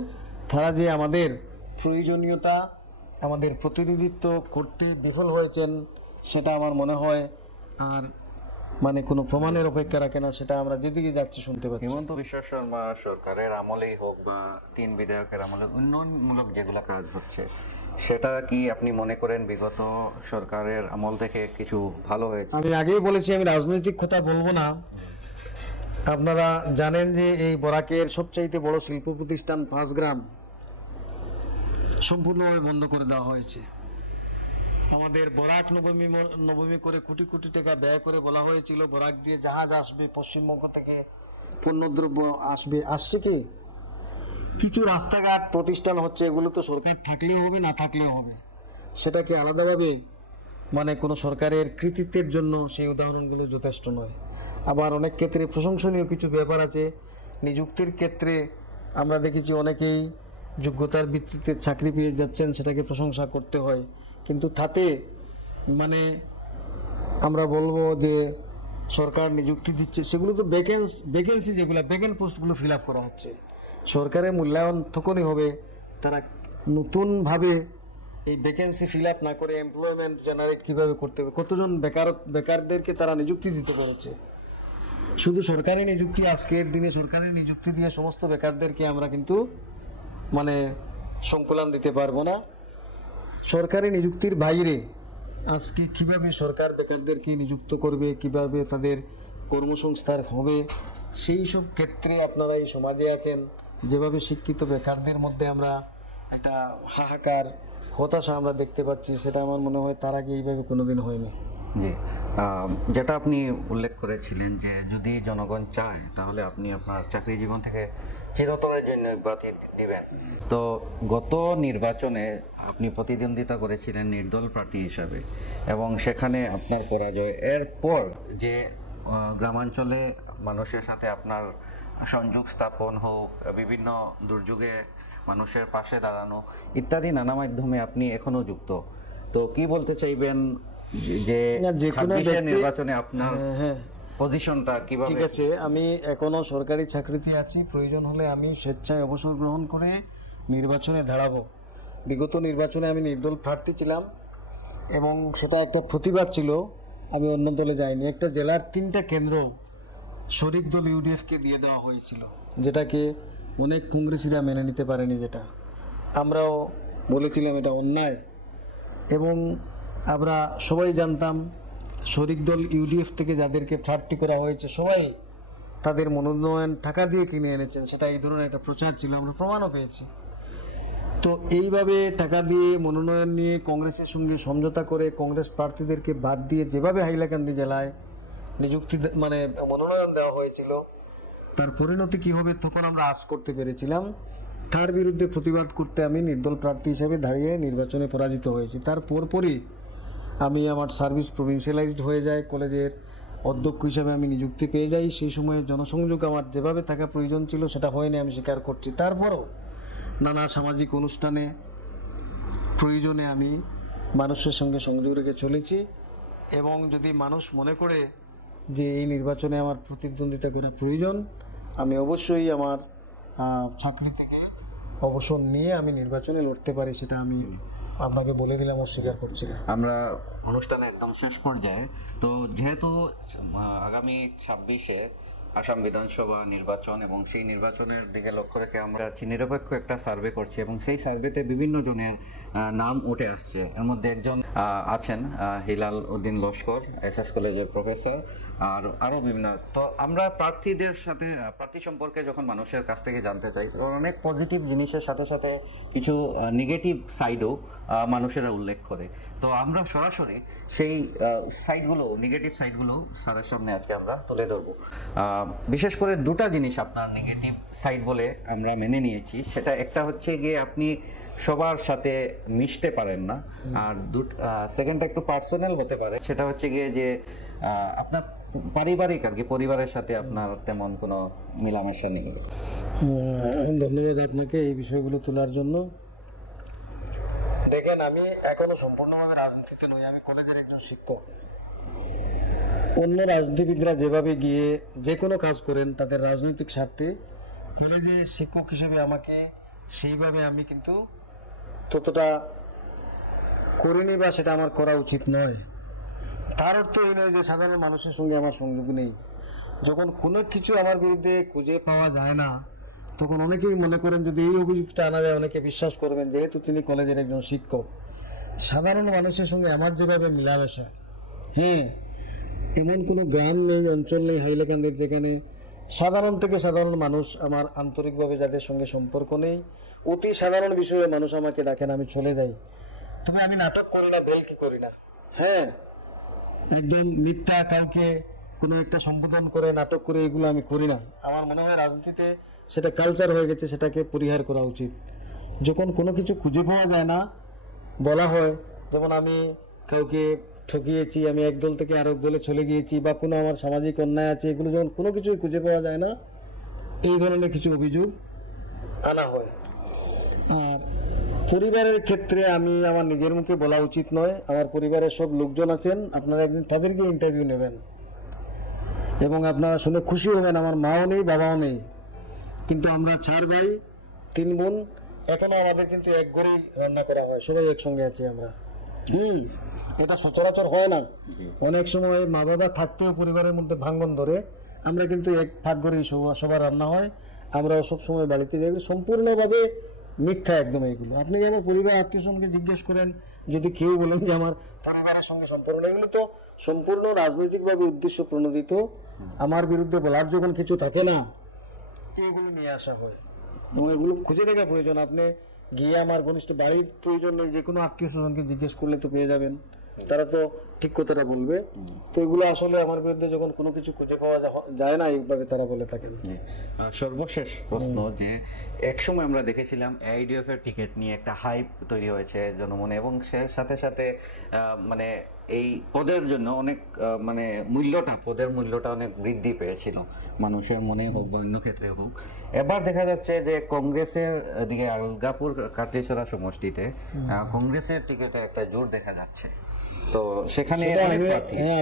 তারা যে আমাদের প্রয়োজনীয়তা, আমাদের প্রতিনিধিত্ব করতে বিফল হয়েছেন সেটা আমার মনে হয় আর কোনো প্রমাণের অপেক্ষা রাখে না। সেটা আমরা যেদিকে যাচ্ছি শুনতে পাচ্ছি। হিমন্ত বিশ্ব শর্মা সরকারের আমলেই হোক বা 3 বিধায়কের আমলে উন্নয়নমূলক যেগুলো কাজ হচ্ছে সেটা কি আপনি মনে করেন বিগত সরকারের আমল থেকে কিছু ভালো হয়েছে? আমি আগেই বলেছি আমি রাজনৈতিক কথা বলবো না। আপনারা জানেন যে এই বরাকের সবচাইতে বড় শিল্প প্রতিষ্ঠান 5 গ্রাম সম্পূর্ণভাবে বন্ধ করে দেওয়া হয়েছে। আমাদের বরাক নবমী করে কোটি কোটি টাকা ব্যয় করে বলা হয়েছিল বরাক দিয়ে জাহাজ আসবে, পশ্চিমবঙ্গ থেকে পণ্যদ্রব্য আসছে কি? কিছু রাস্তাঘাট প্রতিষ্ঠান হচ্ছে, এগুলো তো সরকার থাকলেও হবে না থাকলেও হবে। সেটাকে আলাদাভাবে কোনো সরকারের কৃতিত্বের জন্য সেই উদাহরণগুলো যথেষ্ট নয়। আবার অনেক ক্ষেত্রে প্রশংসনীয় কিছু ব্যাপার আছে। নিযুক্তির ক্ষেত্রে আমরা দেখেছি অনেকেই যোগ্যতার ভিত্তিতে চাকরি পেয়ে যাচ্ছেন, সেটাকে প্রশংসা করতে হয়। কিন্তু তাতে আমরা বলবো যে সরকার নিযুক্তি দিচ্ছে সেগুলো তো ভ্যাকেন্সি, যেগুলো ভ্যাকেন্ট পোস্টগুলো ফিল আপ করা হচ্ছে। সরকারের মূল্যায়ন তখনই হবে তারা নতুনভাবে এই ভ্যাকেন্সি ফিল আপ না করে এমপ্লয়মেন্ট জেনারেট কিভাবে করতে হবে, কতজন বেকারদেরকে তারা নিযুক্তি দিতে পেরেছে। শুধু সরকারি নিযুক্তি, আজকের দিনে সরকারি নিযুক্তি দিয়ে সমস্ত বেকারদেরকে আমরা কিন্তু সংকুলান দিতে পারবো না। সরকারি নিযুক্তির বাইরে আজকে কিভাবে সরকার বেকারদেরকে নিযুক্ত করবে, কিভাবে তাদের কর্মসংস্থান হবে, সেই সব ক্ষেত্রে আপনারা এই সমাজে আছেন। যেভাবে শিক্ষিত বেকারদের মধ্যে আমরা একটা হাহাকার, হতাশা আমরা দেখতে পাচ্ছি, সেটা আমার মনে হয় তার আগে এইভাবে কোনোদিন হয়নি। জি, যেটা আপনি উল্লেখ করেছিলেন যে যদি জনগণ চায় তাহলে আপনি আপনার চাকরি জীবন থেকে চিরতরের জন্য অব্যাহতি দিবেন। তো গত নির্বাচনে আপনি প্রতিদ্বন্দ্বিতা করেছিলেন নির্দল প্রার্থী হিসাবে এবং সেখানে আপনার পরাজয়। এরপর যে গ্রামাঞ্চলে মানুষের সাথে আপনার সংযোগ স্থাপন হোক, বিভিন্ন দুর্যোগে মানুষের পাশে দাঁড়ানো ইত্যাদি নানা মাধ্যমে আপনি এখনো যুক্ত। তো কি বলতে চাইবেন যে নির্বাচনে আপনার পজিশনটা কিভাবে? ঠিক আছে, আমি এখনো সরকারি চাকরিতে আছি। প্রয়োজন হলে আমি স্বেচ্ছায় অবসর গ্রহণ করে নির্বাচনে দাঁড়াবো। বিগত নির্বাচনে আমি নির্দল প্রার্থী ছিলাম এবং সেটা একটা প্রতিবাদ ছিল, আমি অন্য দলে যাইনি। একটা জেলার 3টা কেন্দ্র শরিক দল ইউডিএফকে দিয়ে দেওয়া হয়েছিল, যেটাকে অনেক কংগ্রেসীরা মেনে নিতে পারেনি। যেটা আমরাও বলেছিলাম এটা অন্যায় এবং আমরা সবাই জানতাম শরিক দল ইউডিএফ থেকে যাদেরকে প্রার্থী করা হয়েছে সবাই তাদের মনোনয়ন টাকা দিয়ে কিনে এনেছেন। সেটা এই ধরনের একটা প্রচার ছিল, আমরা প্রমাণও পেয়েছি। তো এইভাবে টাকা দিয়ে মনোনয়ন নিয়ে কংগ্রেসের সঙ্গে সমঝোতা করে কংগ্রেস প্রার্থীদেরকে বাদ দিয়ে যেভাবে হাইলাকান্দি জেলায় নিযুক্তি মনোনয়ন দেওয়া হয়েছিল, তার পরিণতি কি হবে তখন আমরা আশ করতে পেরেছিলাম। তার বিরুদ্ধে প্রতিবাদ করতে আমি নির্দল প্রার্থী হিসেবে দাঁড়িয়ে নির্বাচনে পরাজিত হয়েছি। তার পরপরই আমি আমার সার্ভিস প্রভিন্সিয়ালাইজড হয়ে যায়, কলেজের অধ্যক্ষ হিসেবে আমি নিযুক্তি পেয়ে যাই। সেই সময়ে জনসংযোগ আমার যেভাবে থাকা প্রয়োজন ছিল সেটা হয়নি, আমি স্বীকার করছি। তারপরও নানা সামাজিক অনুষ্ঠানে প্রয়োজনে আমি মানুষের সঙ্গে সংযোগ রেখে চলেছি এবং যদি মানুষ মনে করে যে এই নির্বাচনে আমার প্রতিদ্বন্দ্বিতা করা প্রয়োজন, আমি অবশ্যই আমার চাকরি থেকে অবসর নিয়ে আমি নির্বাচনে লড়তে পারি, সেটা আমি আপনাকে বলে দিলাম, অস্বীকার করছি না। আমরা অনুষ্ঠানে একদম শেষ পর্যায়ে, তো যেহেতু আগামী 26-এ আসাম বিধানসভা নির্বাচন এবং সেই নির্বাচনের দিকে লক্ষ্য রেখে আমরা নিরপেক্ষ একটা সার্ভে করছি এবং সেই সার্ভেতে বিভিন্ন জনের নাম উঠে আসছে। এর মধ্যে একজন আছেন হিলাল উদ্দিন লস্কর, এসএস কলেজের প্রফেসর, আর আরও বিভিন্ন। তো আমরা প্রার্থীদের সাথে প্রার্থী সম্পর্কে যখন মানুষের কাছ থেকে জানতে চাই, তখন অনেক পজিটিভ জিনিসের সাথে সাথে কিছু নেগেটিভ সাইডও মানুষেরা উল্লেখ করে। তো আমরা সরাসরি সেই সাইডগুলো, নেগেটিভ সাইডগুলো স্যারের সামনে আজকে আমরা তুলে ধরবো। বিশেষ করে দুটা জিনিস আপনার নেগেটিভ সাইড বলে আমরা মেনে নিয়েছি। সেটা একটা হচ্ছে গিয়ে আপনি সবার সাথে মিশতে পারেন না, আর সেকেন্ডটা একটু পার্সোনাল হতে পারে। সেটা হচ্ছে গিয়ে যে আপনার পারিবারিক আর কি, পরিবারের সাথে আপনার তেমন কোনো মেলামেশা নেই। ধন্যবাদ আপনাকে এই বিষয়গুলো তোলার জন্য। দেখেন, আমি এখনো সম্পূর্ণভাবে রাজনীতিতে নই, আমি কলেজের একজন শিক্ষক। অন্য রাজনীতিবিদরা যেভাবে গিয়ে যে কোনো কাজ করেন তাদের রাজনৈতিক স্বার্থে, কলেজে শিক্ষক হিসেবে আমাকে সেইভাবে আমি কিন্তু ততটা করিনি, বা সেটা আমার করা উচিত নয়। তার অর্থ এই নয় যে সাধারণ মানুষের সঙ্গে আমার সংযোগ নেই। যখন কোনো কিছু আমার বিরুদ্ধে খুঁজে পাওয়া যায় না, তখন অনেকেই মনে করেন যদি এই অভিযোগটা আনা যায়, অনেকে বিশ্বাস করবেন যেহেতু তিনি কলেজের একজন শিক্ষক। সাধারণ মানুষের সঙ্গে আমার যেভাবে মেলামেশা, এমন কোনো গ্রাম নেই, অঞ্চল নেই হাইলাকান্দির যেখানে সাধারণ থেকে সাধারণ মানুষ আমার আন্তরিকভাবে যাদের সঙ্গে সম্পর্ক নেই। অতি সাধারণ বিষয়ে মানুষ আমাকে ডাকেন, আমি চলে যাই। তবে আমি নাটক করি না, বেলকি করি না। একদম মিথ্যা কাউকে কোনো একটা সম্বোধন করে নাটক করে এগুলো আমি করি না। আমার মনে হয় রাজনীতিতে সেটা কালচার হয়ে গেছে, সেটাকে পরিহার করা উচিত। যখন কোনো কিছু খুঁজে পাওয়া যায় না, বলা হয় যেমন আমি কাউকে ঠকিয়েছি, আমি এক দল থেকে আরেক দলে চলে গিয়েছি, বা কোনো আমার সামাজিক অন্যায় আছে, এগুলো যখন কোনো কিছুই খুঁজে পাওয়া যায় না, এই ধরনের কিছু অভিযোগ আনা হয়। আর পরিবারের ক্ষেত্রে আমি আমার নিজের মুখে বলা উচিত নয়। আমার পরিবারের সব লোকজন আছেন, আপনারা একদিন তাদেরকে ইন্টারভিউ নেবেন এবং আপনারা শুনে খুশি হবেন। আমার মাও নেই, বাবাও নেই, কিন্তু আমরা 4 ভাই 3 বোন। এখনো আমাদের কিন্তু এক ঘরেই রান্না করা হয়, সবাই একসঙ্গে আছি আমরা। এটা সচরাচর হয় না। অনেক সময় মা বাবা থাকতেও পরিবারের মধ্যে ভাঙ্গন ধরে, আমরা কিন্তু এক ভাগ ঘরেই সবার রান্না হয়। আমরা সবসময় বাড়িতে যাই, সম্পূর্ণভাবে মিথ্যা একদম এইগুলো। আপনি আমার পরিবার আত্মীয় স্বজনকে জিজ্ঞেস করেন, যদি কেউ বলেন যে আমার পরিবারের সঙ্গে সম্পর্ক নেই, এগুলো তো সম্পূর্ণ রাজনৈতিকভাবে উদ্দেশ্য প্রণোদিত। আমার বিরুদ্ধে বলার যখন কিছু থাকে না, এগুলো নিয়ে আসা হয় এবং এগুলো খুঁজে দেখা প্রয়োজন। আপনি গিয়ে আমার ঘনিষ্ঠ বাড়ির প্রয়োজন নেই, যে কোনো আত্মীয় স্বজনকে জিজ্ঞেস করলে তো পেয়ে যাবেন, তারা তো ঠিক কথাটা বলবে। তো এগুলো আসলে আমার বিরুদ্ধে যখন কোনো কিছু খুঁজে পাওয়া যায় না, এইভাবে তারা বলে থাকেন। সর্বশেষ প্রশ্ন, যে একসময় আমরা দেখেছিলাম AIDF এর টিকিট নিয়ে একটা হাইপ তৈরি হয়েছে জনমনে, এবং সে সাথে সাথে মানে এই পদের জন্য অনেক মানে পদের মূল্যটা অনেক বৃদ্ধি পেয়েছিল মানুষের মনে হোক বা অন্য ক্ষেত্রে হোক। এবার দেখা যাচ্ছে যে কংগ্রেসের দিকে আলগাপুর কাটলিছড়া সমষ্টিতে কংগ্রেসের টিকিটে একটা জোর দেখা যাচ্ছে। তো সেখানে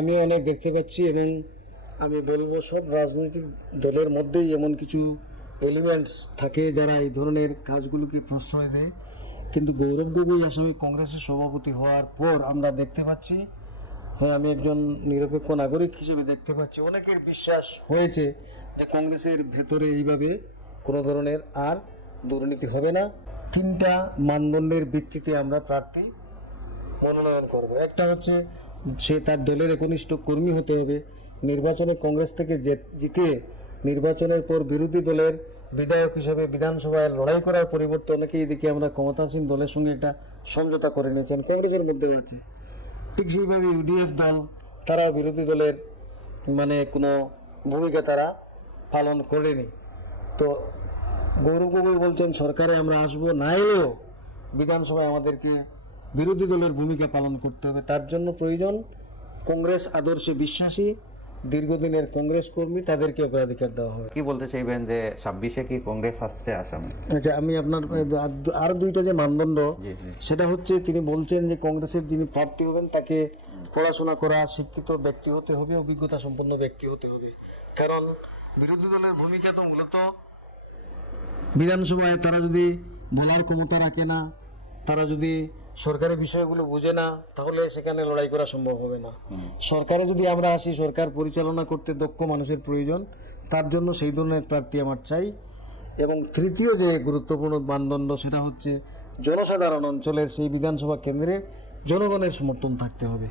আমি অনেক দেখতে পাচ্ছি, এবং আমি বলবো সব রাজনৈতিক দলের মধ্যেই এমন কিছু এলিমেন্টস থাকে যারা এই ধরনের কাজগুলোকে প্রশ্রয় দেয়। কিন্তু গৌরব গগৈ আসামে কংগ্রেসের সভাপতি হওয়ার পর আমরা দেখতে পাচ্ছি, আমি একজন নিরপেক্ষ নাগরিক হিসেবে দেখতে পাচ্ছি, অনেকের বিশ্বাস হয়েছে যে কংগ্রেসের ভেতরে এইভাবে কোনো ধরনের আর দুর্নীতি হবে না। 3টা মানদণ্ডের ভিত্তিতে আমরা প্রার্থী মনোনয়ন করব। একটা হচ্ছে সে তার দলের একনিষ্ঠ কর্মী হতে হবে, নির্বাচনে কংগ্রেস থেকে জিতে নির্বাচনের পর বিরোধী দলের বিধায়ক হিসেবে বিধানসভায় লড়াই করার পরিবর্তে অনেকেই দেখি আমরা ক্ষমতাসীন দলের সঙ্গে একটা সমঝোতা করে নিয়েছেন, কংগ্রেসের মধ্যেও আছে। ঠিক সেইভাবে UDF দল, তারা বিরোধী দলের মানে কোনো ভূমিকা তারা পালন করেনি। তো গৌরব গগৈ বলছেন সরকারে আমরা আসবো, না এলেও বিধানসভায় আমাদেরকে বিরোধী দলের ভূমিকা পালন করতে হবে। তার জন্য প্রয়োজন কংগ্রেস আদর্শে বিশ্বাসী, দীর্ঘদিনের কংগ্রেস কর্মী, তাদেরকে অগ্রাধিকার দেওয়া হবে। কি বলতে চাইবেন যে 26-এ কি কংগ্রেস আসছে আসামে? আচ্ছা, আমি আপনার আর 2টা যে মানদণ্ড, সেটা হচ্ছে তিনি বলছেন যে কংগ্রেসের যিনি প্রার্থী হবেন তাকে পড়াশোনা করা শিক্ষিত ব্যক্তি হতে হবে, অভিজ্ঞতা সম্পন্ন ব্যক্তি হতে হবে। কারণ বিরোধী দলের ভূমিকা তো মূলত বিধানসভায় তারা যদি বলার ক্ষমতা রাখে না, তারা যদি সরকারি বিষয়গুলো বুঝে না, তাহলে সেখানে লড়াই করা সম্ভব হবে না। সরকারে যদি আমরা আসি, সরকার পরিচালনা করতে দক্ষ মানুষের প্রয়োজন, তার জন্য সেই ধরনের প্রার্থী আমার চাই। এবং তৃতীয় যে গুরুত্বপূর্ণ মানদণ্ড, সেটা হচ্ছে জনসাধারণ অঞ্চলের সেই বিধানসভা কেন্দ্রে জনগণের সমর্থন থাকতে হবে।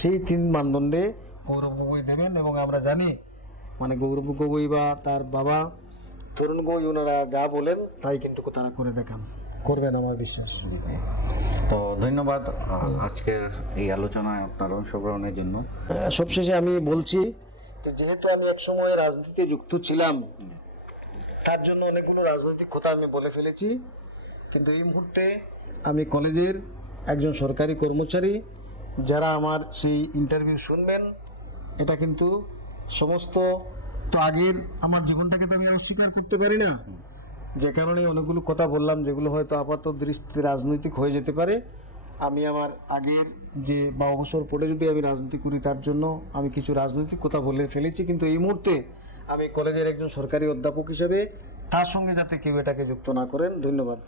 সেই 3 মানদণ্ডে গৌরব গগৈ দেবেন। এবং আমরা জানি মানে গৌরব গগৈ বা তার বাবা তরুণ গগৈ, ওনারা যা বলেন তাই কিন্তু তারা করে দেখান, করবেন আমার বিশ্বাস। তো ধন্যবাদ আজকের এই আলোচনায় আপনার অংশগ্রহণের জন্য। সবশেষে আমি বলছি, যেহেতু আমি একসময় রাজনীতিতে যুক্ত ছিলাম, তার জন্য অনেকগুলো রাজনৈতিক কথা আমি বলে ফেলেছি, কিন্তু এই মুহূর্তে আমি কলেজের একজন সরকারি কর্মচারী। যারা আমার সেই ইন্টারভিউ শুনবেন, এটা কিন্তু সমস্ত তো আগের আমার জীবনটাকে তো আমি অস্বীকার করতে পারি না, যে কারণে অনেকগুলো কথা বললাম যেগুলো হয়তো আপাত দৃষ্টিতে রাজনৈতিক হয়ে যেতে পারে। আমি আমার আগের যে 12 বছর পরে যদি আমি রাজনীতি করি, তার জন্য আমি কিছু রাজনৈতিক কথা বলে ফেলেছি, কিন্তু এই মুহূর্তে আমি কলেজের একজন সরকারি অধ্যাপক হিসেবে তার সঙ্গে যাতে কেউ এটাকে যুক্ত না করেন। ধন্যবাদ।